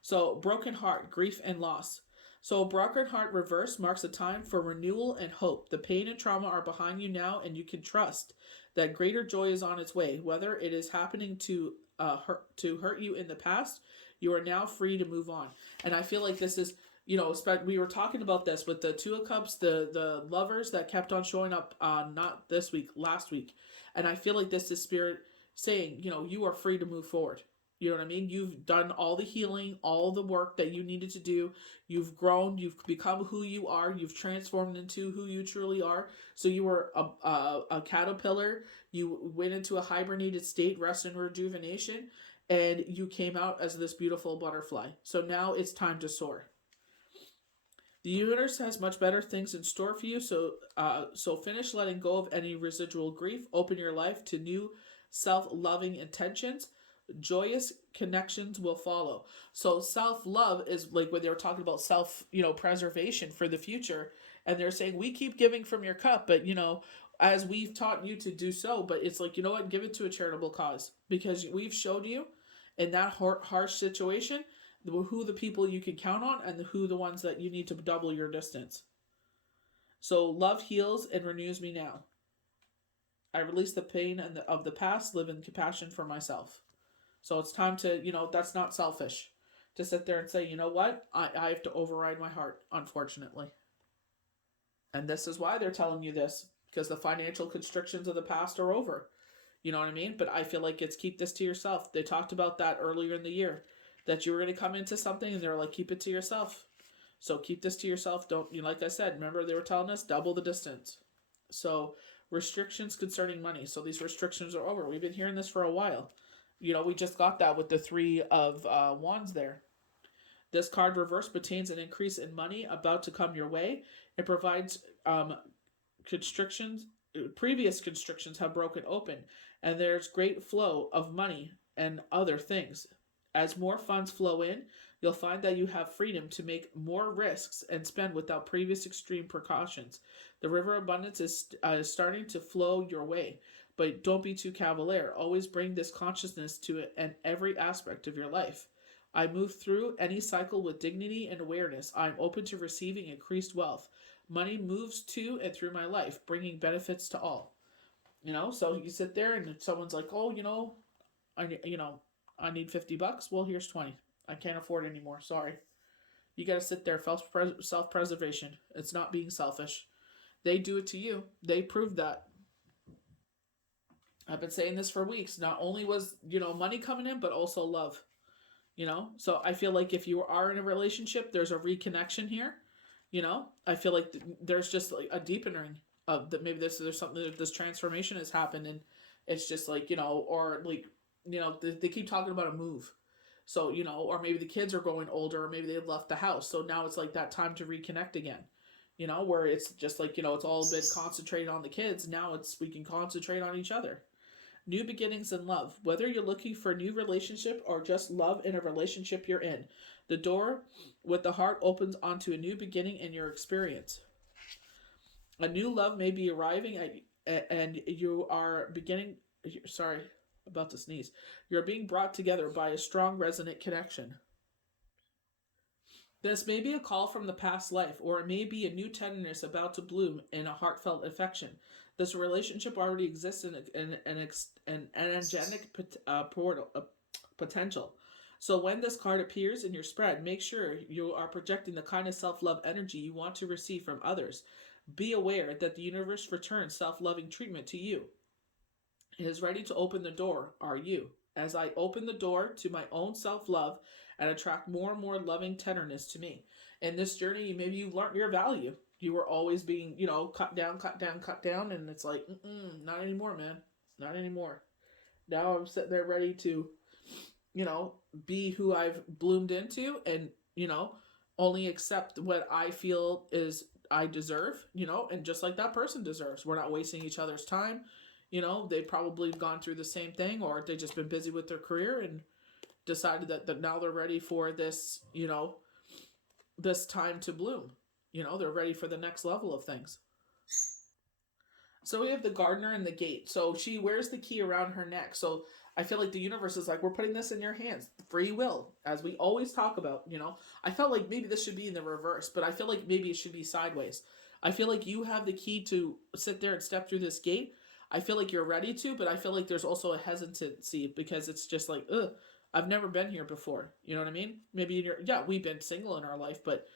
So, broken heart, grief, and loss. So, a broken heart reverse marks a time for renewal and hope. The pain and trauma are behind you now, and you can trust that greater joy is on its way. Whether it is happening to hurt you in the past, you are now free to move on. And I feel like this is, we were talking about this with the Two of Cups, the lovers that kept on showing up, not this week, last week. And I feel like this is Spirit saying, you are free to move forward. You know what I mean? You've done all the healing, all the work that you needed to do. You've grown. You've become who you are. You've transformed into who you truly are. So you were a caterpillar. You went into a hibernated state, rest and rejuvenation, and you came out as this beautiful butterfly. So now it's time to soar. The universe has much better things in store for you. So finish letting go of any residual grief. Open your life to new self-loving intentions. Joyous connections will follow. So self-love is like when they were talking about preservation for the future, and they're saying, we keep giving from your cup, but as we've taught you to do so, but it's like, what, give it to a charitable cause, because we've showed you in that harsh situation who the people you can count on, and who the ones that you need to double your distance. So love heals and renews me now. I release the pain of the past, live in compassion for myself. So it's time to, that's not selfish, to sit there and say, you know what? I have to override my heart, unfortunately. And this is why they're telling you this, because the financial constrictions of the past are over. You know what I mean? But I feel like it's keep this to yourself. They talked about that earlier in the year, that you were going to come into something and they're like, keep it to yourself. So keep this to yourself. Don't, you know, like I said, remember they were telling us double the distance. So restrictions concerning money. So these restrictions are over. We've been hearing this for a while. You know, we just got that with the three of wands there. This card reverse pertains an increase in money about to come your way. It provides constrictions. Previous constrictions have broken open, and there's great flow of money and other things. As more funds flow in, you'll find that you have freedom to make more risks and spend without previous extreme precautions. The river abundance is starting to flow your way, but don't be too cavalier. Always bring this consciousness to it and every aspect of your life. I move through any cycle with dignity and awareness. I'm open to receiving increased wealth. Money moves to and through my life, bringing benefits to all. You know, so you sit there and someone's like, "Oh, I need $50. Well, here's 20. I can't afford it anymore. Sorry." You got to sit there. Self-preservation. It's not being selfish. They do it to you. They proved that. I've been saying this for weeks. Not only was, money coming in, but also love. So I feel like if you are in a relationship, there's a reconnection here. I feel like there's just like a deepening of that. Maybe there's something that this transformation has happened, and it's just like, or like, they keep talking about a move. So, or maybe the kids are growing older, or maybe they've left the house. So now it's like that time to reconnect again. Where it's just like, it's all been concentrated on the kids. Now we can concentrate on each other. New beginnings in love. Whether you're looking for a new relationship or just love in a relationship you're in, the door with the heart opens onto a new beginning in your experience. A new love may be arriving and you are beginning. Sorry, about to sneeze. You're being brought together by a strong, resonant connection. This may be a call from the past life, or it may be a new tenderness about to bloom in a heartfelt affection. This relationship already exists in an energetic potential. So when this card appears in your spread, make sure you are projecting the kind of self-love energy you want to receive from others. Be aware that the universe returns self-loving treatment to you. It is ready to open the door, are you? As I open the door to my own self-love and attract more and more loving tenderness to me. In this journey, maybe you learned your value. You were always being, cut down, and it's like, not anymore, man. Not anymore. Now I'm sitting there ready to, be who I've bloomed into and, only accept what I feel is I deserve, and just like that person deserves. We're not wasting each other's time. They probably have gone through the same thing, or they just been busy with their career and decided that now they're ready for this, this time to bloom. They're ready for the next level of things. So we have the gardener and the gate. So she wears the key around her neck. So I feel like the universe is like, we're putting this in your hands. Free will, as we always talk about, I felt like maybe this should be in the reverse, but I feel like maybe it should be sideways. I feel like you have the key to sit there and step through this gate. I feel like you're ready to, but I feel like there's also a hesitancy because it's just like, I've never been here before. You know what I mean? Maybe we've been single in our life, but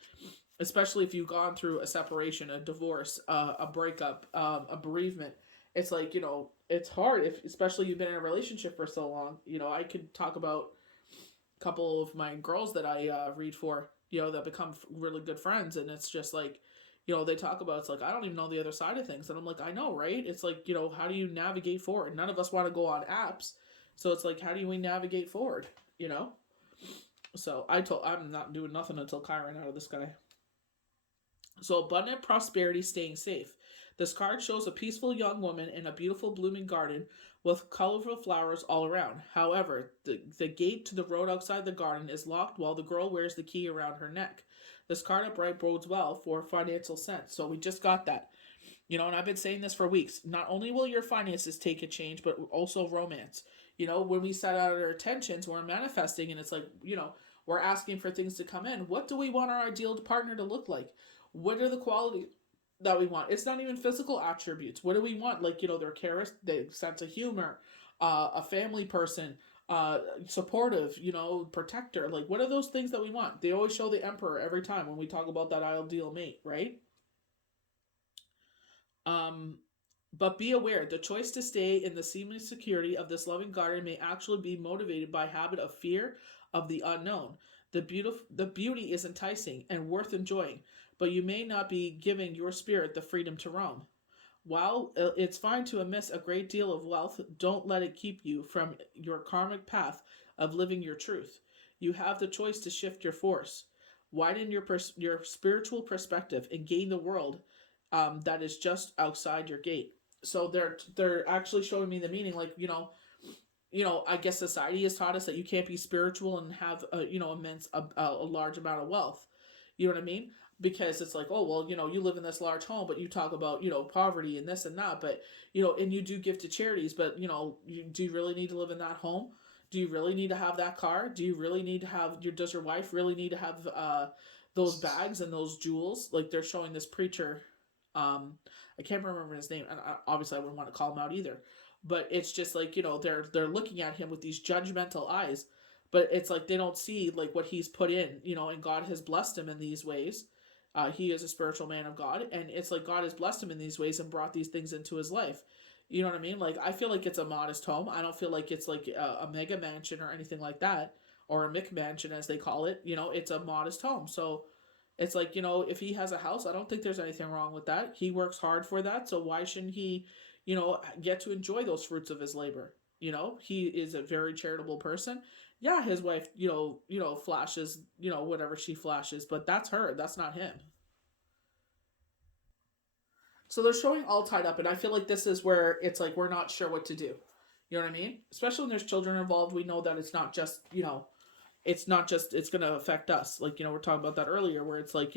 especially if you've gone through a separation, a divorce, a breakup, a bereavement, it's like, it's hard especially you've been in a relationship for so long. I could talk about a couple of my girls that I read for, that become really good friends, and it's just like, they talk about, it's like, I don't even know the other side of things. And I'm like, I know, right? It's like, how do you navigate forward? None of us want to go on apps. So it's like, how do we navigate forward? So I'm not doing nothing until Chiron out of the sky. So abundant prosperity, staying safe. This card shows a peaceful young woman in a beautiful blooming garden with colorful flowers all around. However, the gate to the road outside the garden is locked while the girl wears the key around her neck. This card upright bodes well for financial sense. So we just got that. And I've been saying this for weeks. Not only will your finances take a change, but also romance. When we set out our intentions, we're manifesting, and it's like, we're asking for things to come in. What do we want our ideal partner to look like? What are the qualities that we want? It's not even physical attributes. What do we want? Like, their charisma, their sense of humor, a family person, supportive, protector. Like, what are those things that we want? They always show the emperor every time when we talk about that ideal mate, right? But be aware, the choice to stay in the seeming security of this loving garden may actually be motivated by habit of fear of the unknown. The beauty is enticing and worth enjoying, but you may not be giving your spirit the freedom to roam. While it's fine to amass a great deal of wealth, don't let it keep you from your karmic path of living your truth. You have the choice to shift your force, widen your spiritual perspective, and gain the world that is just outside your gate. So they're actually showing me the meaning, like I guess society has taught us that you can't be spiritual and have immense a large amount of wealth. You know what I mean? Because it's like, oh well, you live in this large home, but you talk about poverty and this and that, but and you do give to charities, but do you really need to live in that home? Do you really need to have that car? Do you really need to have does your wife really need to have those bags and those jewels? Like they're showing this preacher, I can't remember his name, and obviously I wouldn't want to call him out either. But it's just like they're looking at him with these judgmental eyes, but it's like they don't see like what he's put in, and God has blessed him in these ways. He is a spiritual man of God, and it's like God has blessed him in these ways and brought these things into his life. You know what I mean? Like I feel like it's a modest home. I don't feel like it's like a mega mansion or anything like that, or a McMansion as they call it. It's a modest home. So it's like, if he has a house, I don't think there's anything wrong with that. He works hard for that, so why shouldn't he, get to enjoy those fruits of his labor? He is a very charitable person. Yeah, his wife, flashes, whatever she flashes, but that's her. That's not him. So they're showing all tied up, and I feel like this is where it's like we're not sure what to do. You know what I mean? Especially when there's children involved, we know that it's not just it's going to affect us. Like we're talking about that earlier, where it's like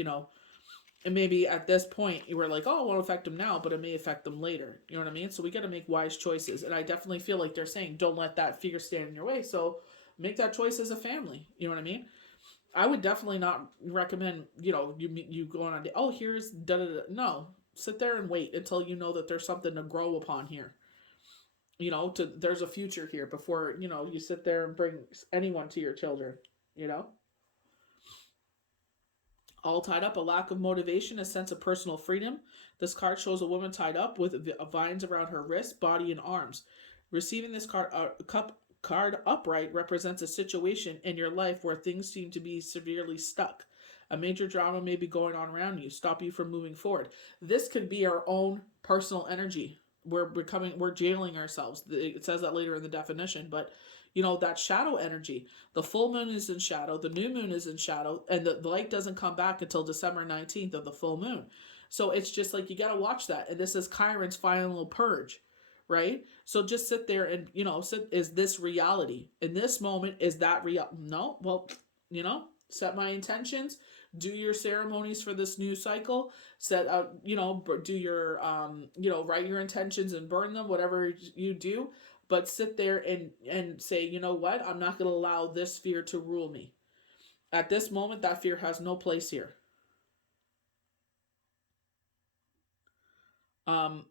and maybe at this point you were like, oh, it won't affect them now, but it may affect them later. You know what I mean? So we got to make wise choices, and I definitely feel like they're saying don't let that fear stand in your way. So make that choice as a family. You know what I mean? I would definitely not recommend you going on. Oh, here's da da da. No, sit there and wait until you know that there's something to grow upon here. There's a future here before you sit there and bring anyone to your children. You know all tied up, a lack of motivation, a sense of personal freedom. This card shows a woman tied up with vines around her wrist, body, and arms. Receiving this card upright represents a situation in your life where things seem to be severely stuck. A major drama may be going on around you, stop you from moving forward. This could be our own personal energy. We're jailing ourselves. It says that later in the definition, but that shadow energy. The full moon is in shadow, the new moon is in shadow, and the light doesn't come back until December 19th of the full moon. So it's just like you got to watch that. And this is Chiron's final purge, right? So just sit there and, is this reality? In this moment, is that real? No. Well, set my intentions, do your ceremonies for this new cycle, set out, do your, write your intentions and burn them, whatever you do, but sit there and say, you know what, I'm not going to allow this fear to rule me. At this moment, that fear has no place here. Um,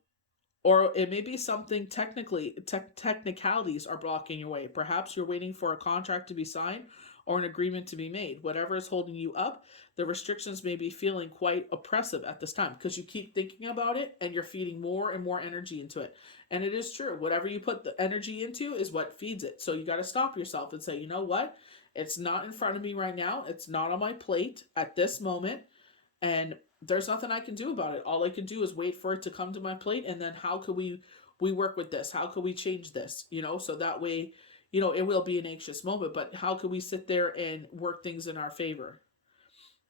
or it may be something technicalities are blocking your way. Perhaps you're waiting for a contract to be signed or an agreement to be made. Whatever is holding you up, the restrictions may be feeling quite oppressive at this time because you keep thinking about it and you're feeding more and more energy into it. And it is true. Whatever you put the energy into is what feeds it. So you got to stop yourself and say, you know what? It's not in front of me right now. It's not on my plate at this moment. And there's nothing I can do about it. All I can do is wait for it to come to my plate, and then how could we work with this? How could we change this? So that way, it will be an anxious moment, but how could we sit there and work things in our favor?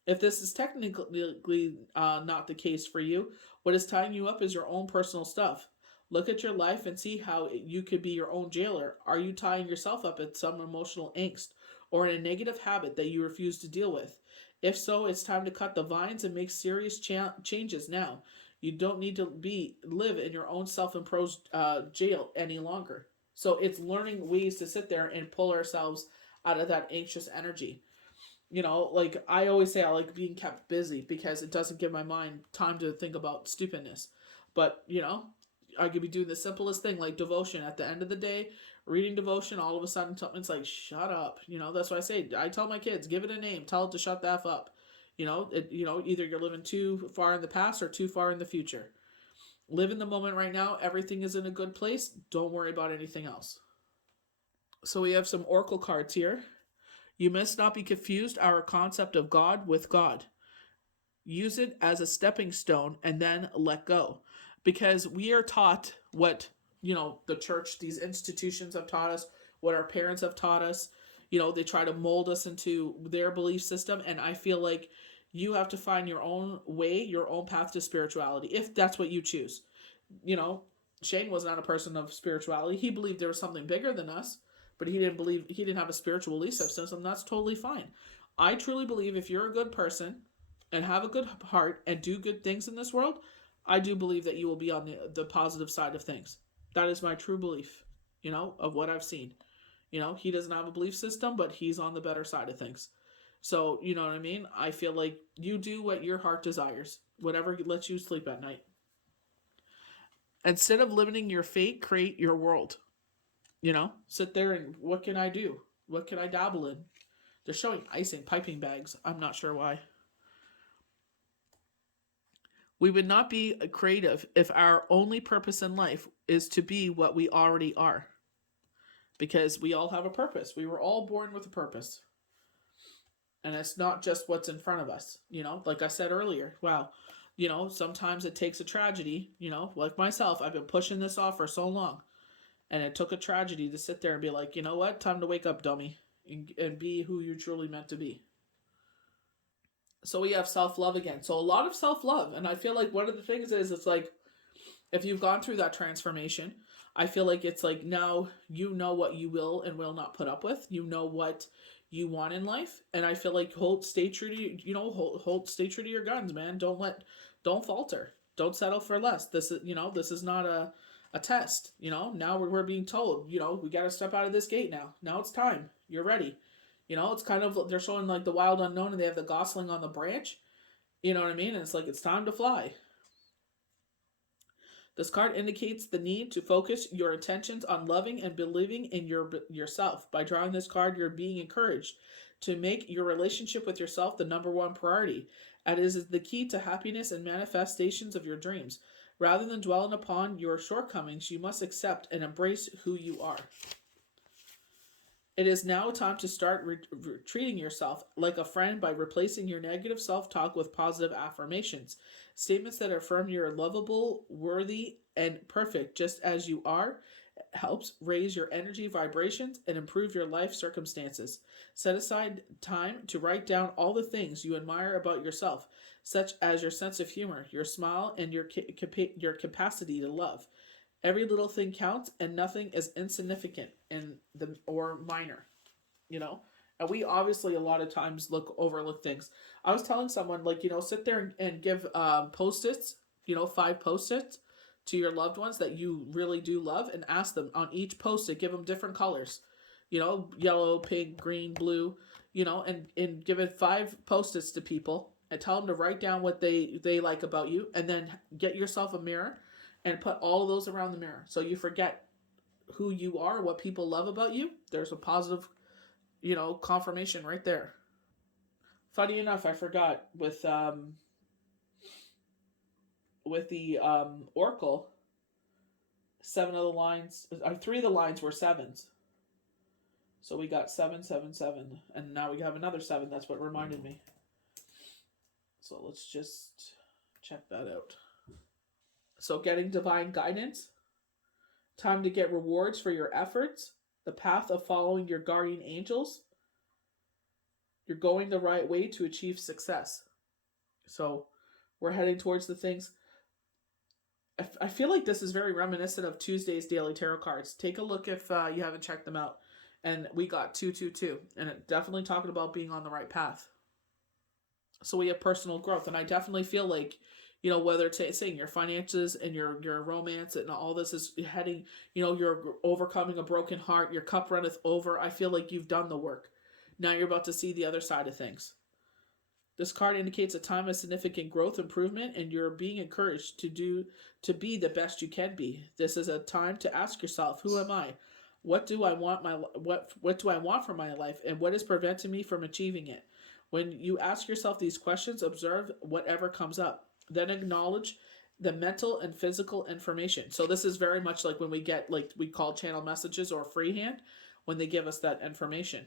If this is technically not the case for you, what is tying you up is your own personal stuff. Look at your life and see how you could be your own jailer. Are you tying yourself up in some emotional angst or in a negative habit that you refuse to deal with? If so, it's time to cut the vines and make serious changes now. You don't need to live in your own self-imposed jail any longer. So it's learning ways to sit there and pull ourselves out of that anxious energy. Like I always say, I like being kept busy because it doesn't give my mind time to think about stupidness. But, I could be doing the simplest thing like devotion at the end of the day, reading devotion, all of a sudden something's like, shut up. That's why I tell my kids, give it a name, tell it to shut the F up. Either you're living too far in the past or too far in the future. Live in the moment right now. Everything is in a good place. Don't worry about anything else. So we have some oracle cards here. You must not be confused our concept of God with God. Use it as a stepping stone and then let go. Because we are taught what, the church, these institutions have taught us, what our parents have taught us. They try to mold us into their belief system. And I feel like you have to find your own way, your own path to spirituality, if that's what you choose. Shane was not a person of spirituality. He believed there was something bigger than us, but he didn't have a spiritual belief system, and that's totally fine. I truly believe if you're a good person and have a good heart and do good things in this world, I do believe that you will be on the positive side of things. That is my true belief, of what I've seen. He doesn't have a belief system, but he's on the better side of things. So, you know what I mean? I feel like you do what your heart desires, whatever lets you sleep at night. Instead of limiting your fate, create your world. Sit there and what can I do? What can I dabble in? They're showing ice in piping bags. I'm not sure why. We would not be creative if our only purpose in life is to be what we already are. Because we all have a purpose. We were all born with a purpose. And it's not just what's in front of us. Like I said earlier, wow. Sometimes it takes a tragedy, like myself. I've been pushing this off for so long. And it took a tragedy to sit there and be like, you know what? Time to wake up, dummy. And be who you're truly meant to be. So we have self-love again. So a lot of self-love. And I feel like one of the things is, it's like, if you've gone through that transformation, I feel like it's like now you know what you will and will not put up with. You know what you want in life. And I feel like stay true to stay true to your guns, man. Don't falter. Don't settle for less. This is not a test. Now we're being told, we got to step out of this gate now. Now it's time. You're ready. It's kind of, they're showing like the wild unknown and they have the gosling on the branch. You know what I mean? And it's like, it's time to fly. This card indicates the need to focus your attentions on loving and believing in yourself. By drawing this card, you're being encouraged to make your relationship with yourself the number one priority. And it is the key to happiness and manifestations of your dreams. Rather than dwelling upon your shortcomings, you must accept and embrace who you are. It is now time to start treating yourself like a friend by replacing your negative self-talk with positive affirmations. Statements that affirm you're lovable, worthy, and perfect just as you are helps raise your energy vibrations and improve your life circumstances. Set aside time to write down all the things you admire about yourself, such as your sense of humor, your smile, and your capacity to love. Every little thing counts, and nothing is insignificant or minor, And we obviously a lot of times overlook things. I was telling someone, sit there and give post-its, 5 post-its to your loved ones that you really do love, and ask them on each post-it, give them different colors, yellow, pink, green, blue, and give it 5 post-its to people and tell them to write down what they like about you, and then get yourself a mirror and put all of those around the mirror. So you forget who you are, what people love about you. There's a positive, confirmation right there. Funny enough, I forgot with the Oracle, 7 of the lines, 3 of the lines were 7s. So we got 7, 7, 7, and now we have another 7. That's what reminded me. So let's just check that out. So getting divine guidance, time to get rewards for your efforts, the path of following your guardian angels. You're going the right way to achieve success. So we're heading towards the things. I feel like this is very reminiscent of Tuesday's daily tarot cards. Take a look if you haven't checked them out. And we got 222, and it definitely talking about being on the right path. So we have personal growth, and I definitely feel like, whether it's saying your finances and your romance and all this is heading, you're overcoming a broken heart, your cup runneth over. I feel like you've done the work. Now you're about to see the other side of things. This card indicates a time of significant growth, improvement, and you're being encouraged to be the best you can be. This is a time to ask yourself, who am I? What do I want what do I want for my life, and what is preventing me from achieving it? When you ask yourself these questions, observe whatever comes up. Then acknowledge the mental and physical information. So this is very much like when we get, like, we call channel messages or freehand, when they give us that information,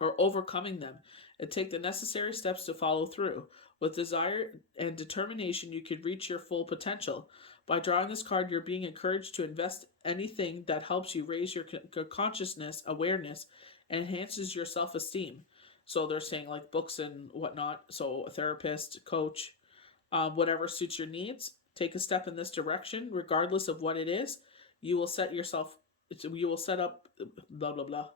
or overcoming them, and take the necessary steps to follow through. With desire and determination, you could reach your full potential. By drawing this card, you're being encouraged to invest anything that helps you raise your consciousness, awareness, and enhances your self-esteem. So they're saying like books and whatnot. So a therapist, coach, whatever suits your needs. Take a step in this direction, regardless of what it is. You will set yourself. You will set up. Blah blah blah.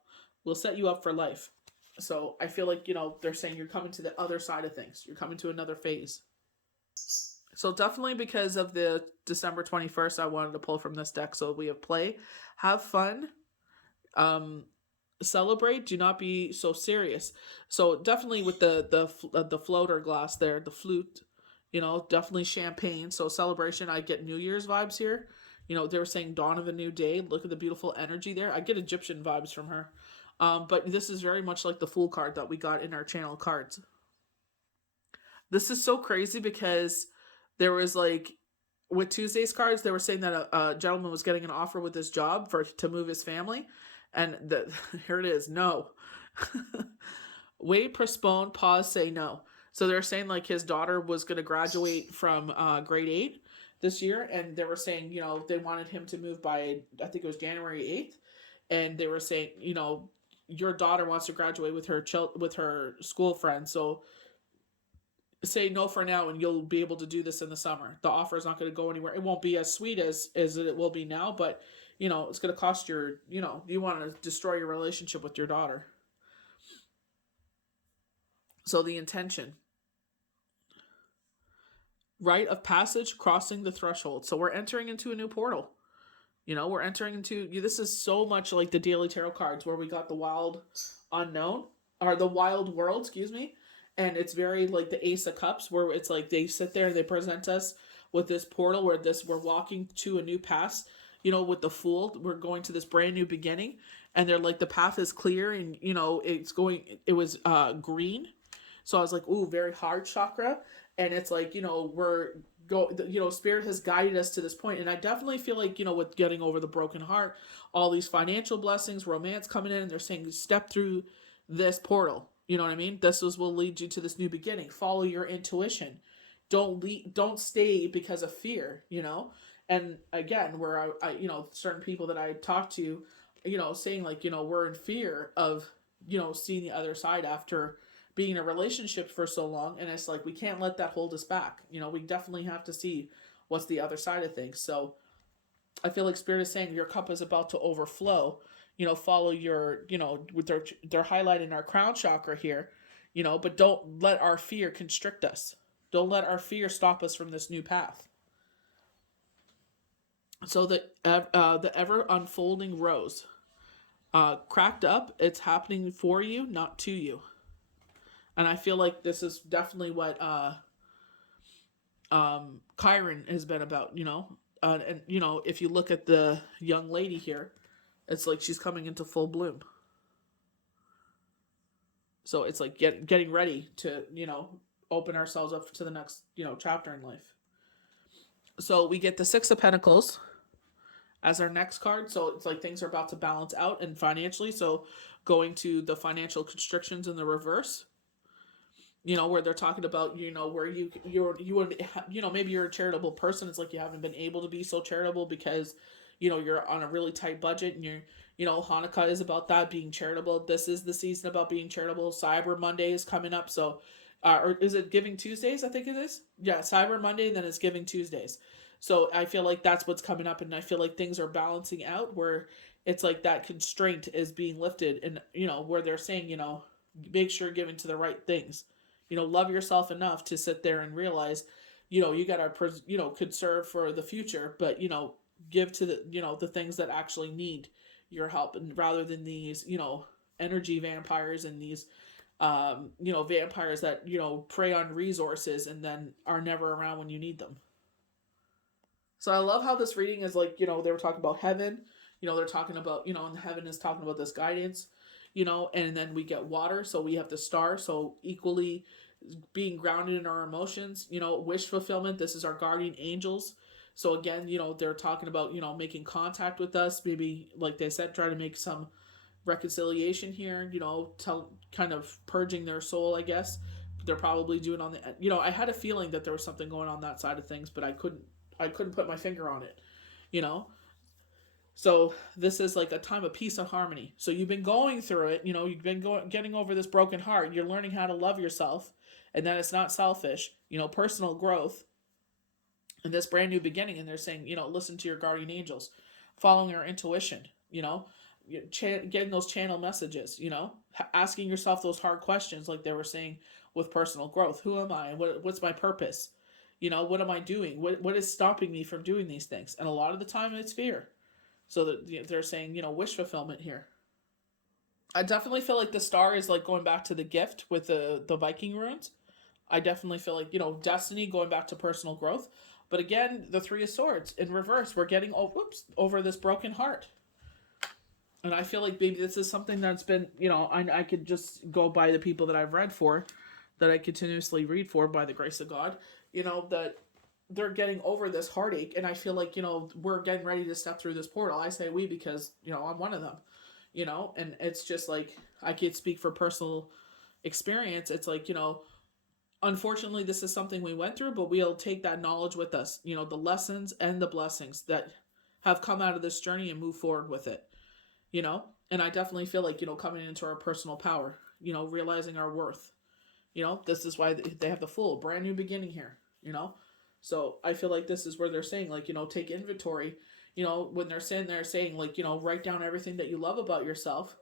Will set you up for life. So I feel like, they're saying you're coming to the other side of things. You're coming to another phase. So definitely because of the December 21st, I wanted to pull from this deck. So we have play, have fun, celebrate, do not be so serious. So definitely with the floater glass there, the flute, definitely champagne. So celebration, I get New Year's vibes here. They were saying dawn of a new day. Look at the beautiful energy there. I get Egyptian vibes from her. But this is very much like the Fool card that we got in our channel cards. This is so crazy because there was like, with Tuesday's cards, they were saying that a gentleman was getting an offer with his job to move his family. And here it is. No. Wait, postpone, pause, say no. So they're saying like his daughter was going to graduate from grade 8 this year. And they were saying, they wanted him to move by, I think it was January 8th. And they were saying, your daughter wants to graduate with her school friends. So say no for now and you'll be able to do this in the summer. The offer is not going to go anywhere. It won't be as sweet as it will be now, but it's going to cost you want to destroy your relationship with your daughter. So the intention. Rite of passage, crossing the threshold. So we're entering into a new portal. We're entering into, this is so much like the Daily Tarot cards where we got the wild unknown, or the wild world, excuse me. And it's very like the Ace of Cups, where it's like they sit there and they present us with this portal where we're walking to a new path. With the Fool, we're going to this brand new beginning, and they're like, the path is clear, and it was green. So I was like, ooh, very hard chakra. And it's like, Spirit has guided us to this point. And I definitely feel like, with getting over the broken heart, all these financial blessings, romance coming in, and they're saying step through this portal. You know what I mean? This will lead you to this new beginning. Follow your intuition. Don't stay because of fear, And again, where I certain people that I talk to, saying like, we're in fear of, seeing the other side after being in a relationship for so long. And it's like, we can't let that hold us back. We definitely have to see what's the other side of things. So I feel like Spirit is saying your cup is about to overflow. Follow your, with they're highlighting our crown chakra here, but don't let our fear constrict us. Don't let our fear stop us from this new path. So the ever unfolding rose, cracked up. It's happening for you, not to you. And I feel like this is definitely what Chiron has been about, and if you look at the young lady here, it's like she's coming into full bloom. So it's like getting ready to, open ourselves up to the next, chapter in life. So we get the Six of Pentacles as our next card. So it's like things are about to balance out and financially. So going to the financial constrictions in the reverse, where they're talking about, where you maybe you're a charitable person. It's like you haven't been able to be so charitable because, you're on a really tight budget, and Hanukkah is about that, being charitable. This is the season about being charitable. Cyber Monday is coming up. So, or is it Giving Tuesdays? I think it is. Yeah. Cyber Monday, and then it's Giving Tuesdays. So I feel like that's what's coming up. And I feel like things are balancing out where it's like that constraint is being lifted, and, where they're saying, make sure you're giving to the right things. Love yourself enough to sit there and realize, you got to, conserve for the future, but, give to the, the things that actually need your help, and rather than these, energy vampires and these, vampires that, prey on resources and then are never around when you need them. So I love how this reading is like, they were talking about heaven, they're talking about, and heaven is talking about this guidance, and then we get water. So we have the star. So equally being grounded in our emotions, wish fulfillment. This is our guardian angels. So again, they're talking about, making contact with us, maybe like they said, try to make some reconciliation here, kind of purging their soul, I guess. They're probably doing on the, I had a feeling that there was something going on that side of things, but I couldn't put my finger on it, you know. So this is like a time of peace and harmony. So you've been going through it, you've been getting over this broken heart. You're learning how to love yourself, and that it's not selfish, personal growth, and this brand new beginning. And they're saying, listen to your guardian angels, following your intuition, getting those channel messages, asking yourself those hard questions, like they were saying with personal growth. Who am I? What's my purpose? What am I doing? What is stopping me from doing these things? And a lot of the time it's fear. So that they're saying, wish fulfillment here. I definitely feel like the star is like going back to the gift with the Viking runes. I definitely feel like, destiny, going back to personal growth. But again, the Three of Swords in reverse. We're getting over this broken heart. And I feel like maybe this is something that's been, I could just go by the people that I've read for, that I continuously read for by the grace of God, that they're getting over this heartache. And I feel like, we're getting ready to step through this portal. I say we because, I'm one of them, and it's just like, I could speak for personal experience. It's like, unfortunately, this is something we went through, but we'll take that knowledge with us, the lessons and the blessings that have come out of this journey and move forward with it, and I definitely feel like, coming into our personal power, realizing our worth, this is why they have the full brand new beginning here, So I feel like this is where they're saying, like, take inventory, when they're sitting there saying, like, write down everything that you love about yourself.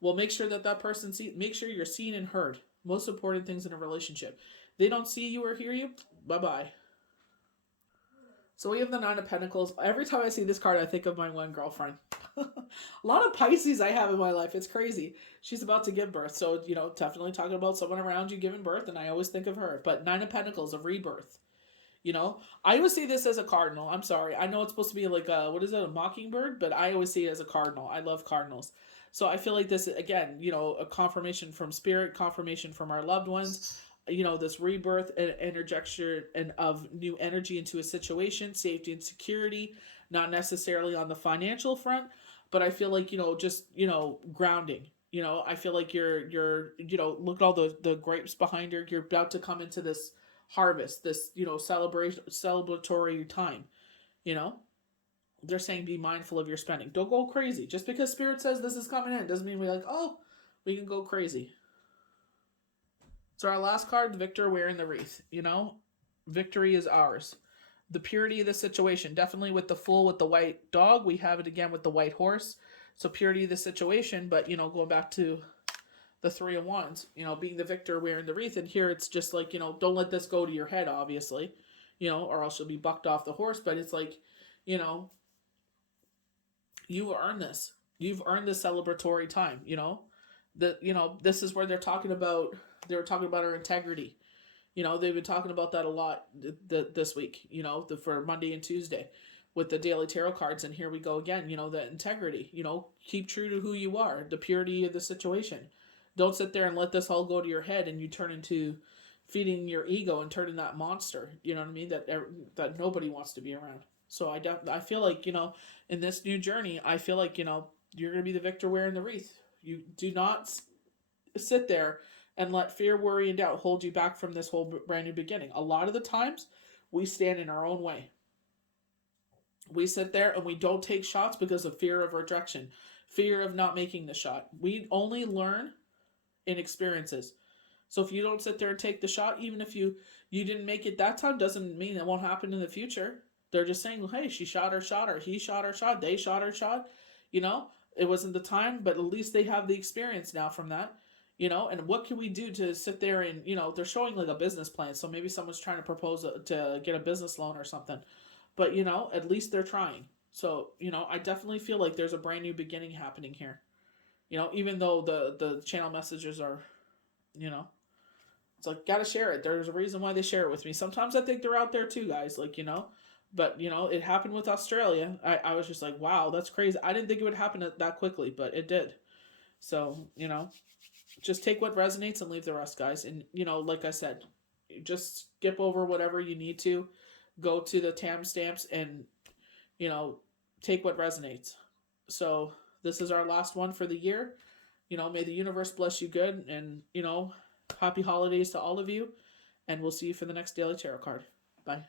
Well, make sure that person make sure you're seen and heard. Most important things in a relationship. They don't see you or hear you, bye-bye. So we have the Nine of Pentacles. Every time I see this card, I think of my one girlfriend. A lot of Pisces I have in my life. It's crazy. She's about to give birth. So, definitely talking about someone around you giving birth, and I always think of her. But Nine of Pentacles, a rebirth. I always see this as a cardinal. I'm sorry. I know it's supposed to be like a mockingbird, but I always see it as a cardinal. I love cardinals. So I feel like this, again, a confirmation from spirit, confirmation from our loved ones, this rebirth and interjection and of new energy into a situation, safety and security, not necessarily on the financial front, but I feel like, just, grounding. I feel like you're look at all the grapes behind her. You're about to come into this harvest, this, celebratory time, They're saying be mindful of your spending. Don't go crazy. Just because Spirit says this is coming in doesn't mean we're like, oh, we can go crazy. So our last card, the victor wearing the wreath. Victory is ours. The purity of the situation, definitely with the Fool with the white dog. We have it again with the white horse. So purity of the situation, but, going back to the Three of Wands, being the victor wearing the wreath. And here it's just like, don't let this go to your head, obviously, or else you'll be bucked off the horse. But it's like, you earn this. You've earned this celebratory time, this is where they were talking about our integrity. They've been talking about that a lot this week, for Monday and Tuesday with the daily tarot cards. And here we go again, the integrity, keep true to who you are, the purity of the situation. Don't sit there and let this all go to your head and you turn into feeding your ego and turning that monster, you know what I mean? That nobody wants to be around. So I feel like, in this new journey, I feel like, you're going to be the victor wearing the wreath. You do not sit there and let fear, worry, and doubt hold you back from this whole brand new beginning. A lot of the times, we stand in our own way. We sit there and we don't take shots because of fear of rejection, fear of not making the shot. We only learn in experiences. So if you don't sit there and take the shot, even if you didn't make it that time, doesn't mean it won't happen in the future. They're just saying, well, hey, she shot her shot, or he shot her shot, they shot her shot. It wasn't the time, but at least they have the experience now from that. And what can we do to sit there and, they're showing like a business plan. So maybe someone's trying to propose to get a business loan or something. But, at least they're trying. So, I definitely feel like there's a brand new beginning happening here. Even though the channel messages are, it's like, gotta share it. There's a reason why they share it with me. Sometimes I think they're out there too, guys. Like, but, it happened with Australia. I was just like, wow, that's crazy. I didn't think it would happen that quickly, but it did. So, just take what resonates and leave the rest, guys. And, you know, like I said, just skip over whatever you need to. Go to the timestamps and, you know, take what resonates. So this is our last one for the year. You know, may the universe bless you good, and, you know, happy holidays to all of you. And we'll see you for the next Daily Tarot card. Bye.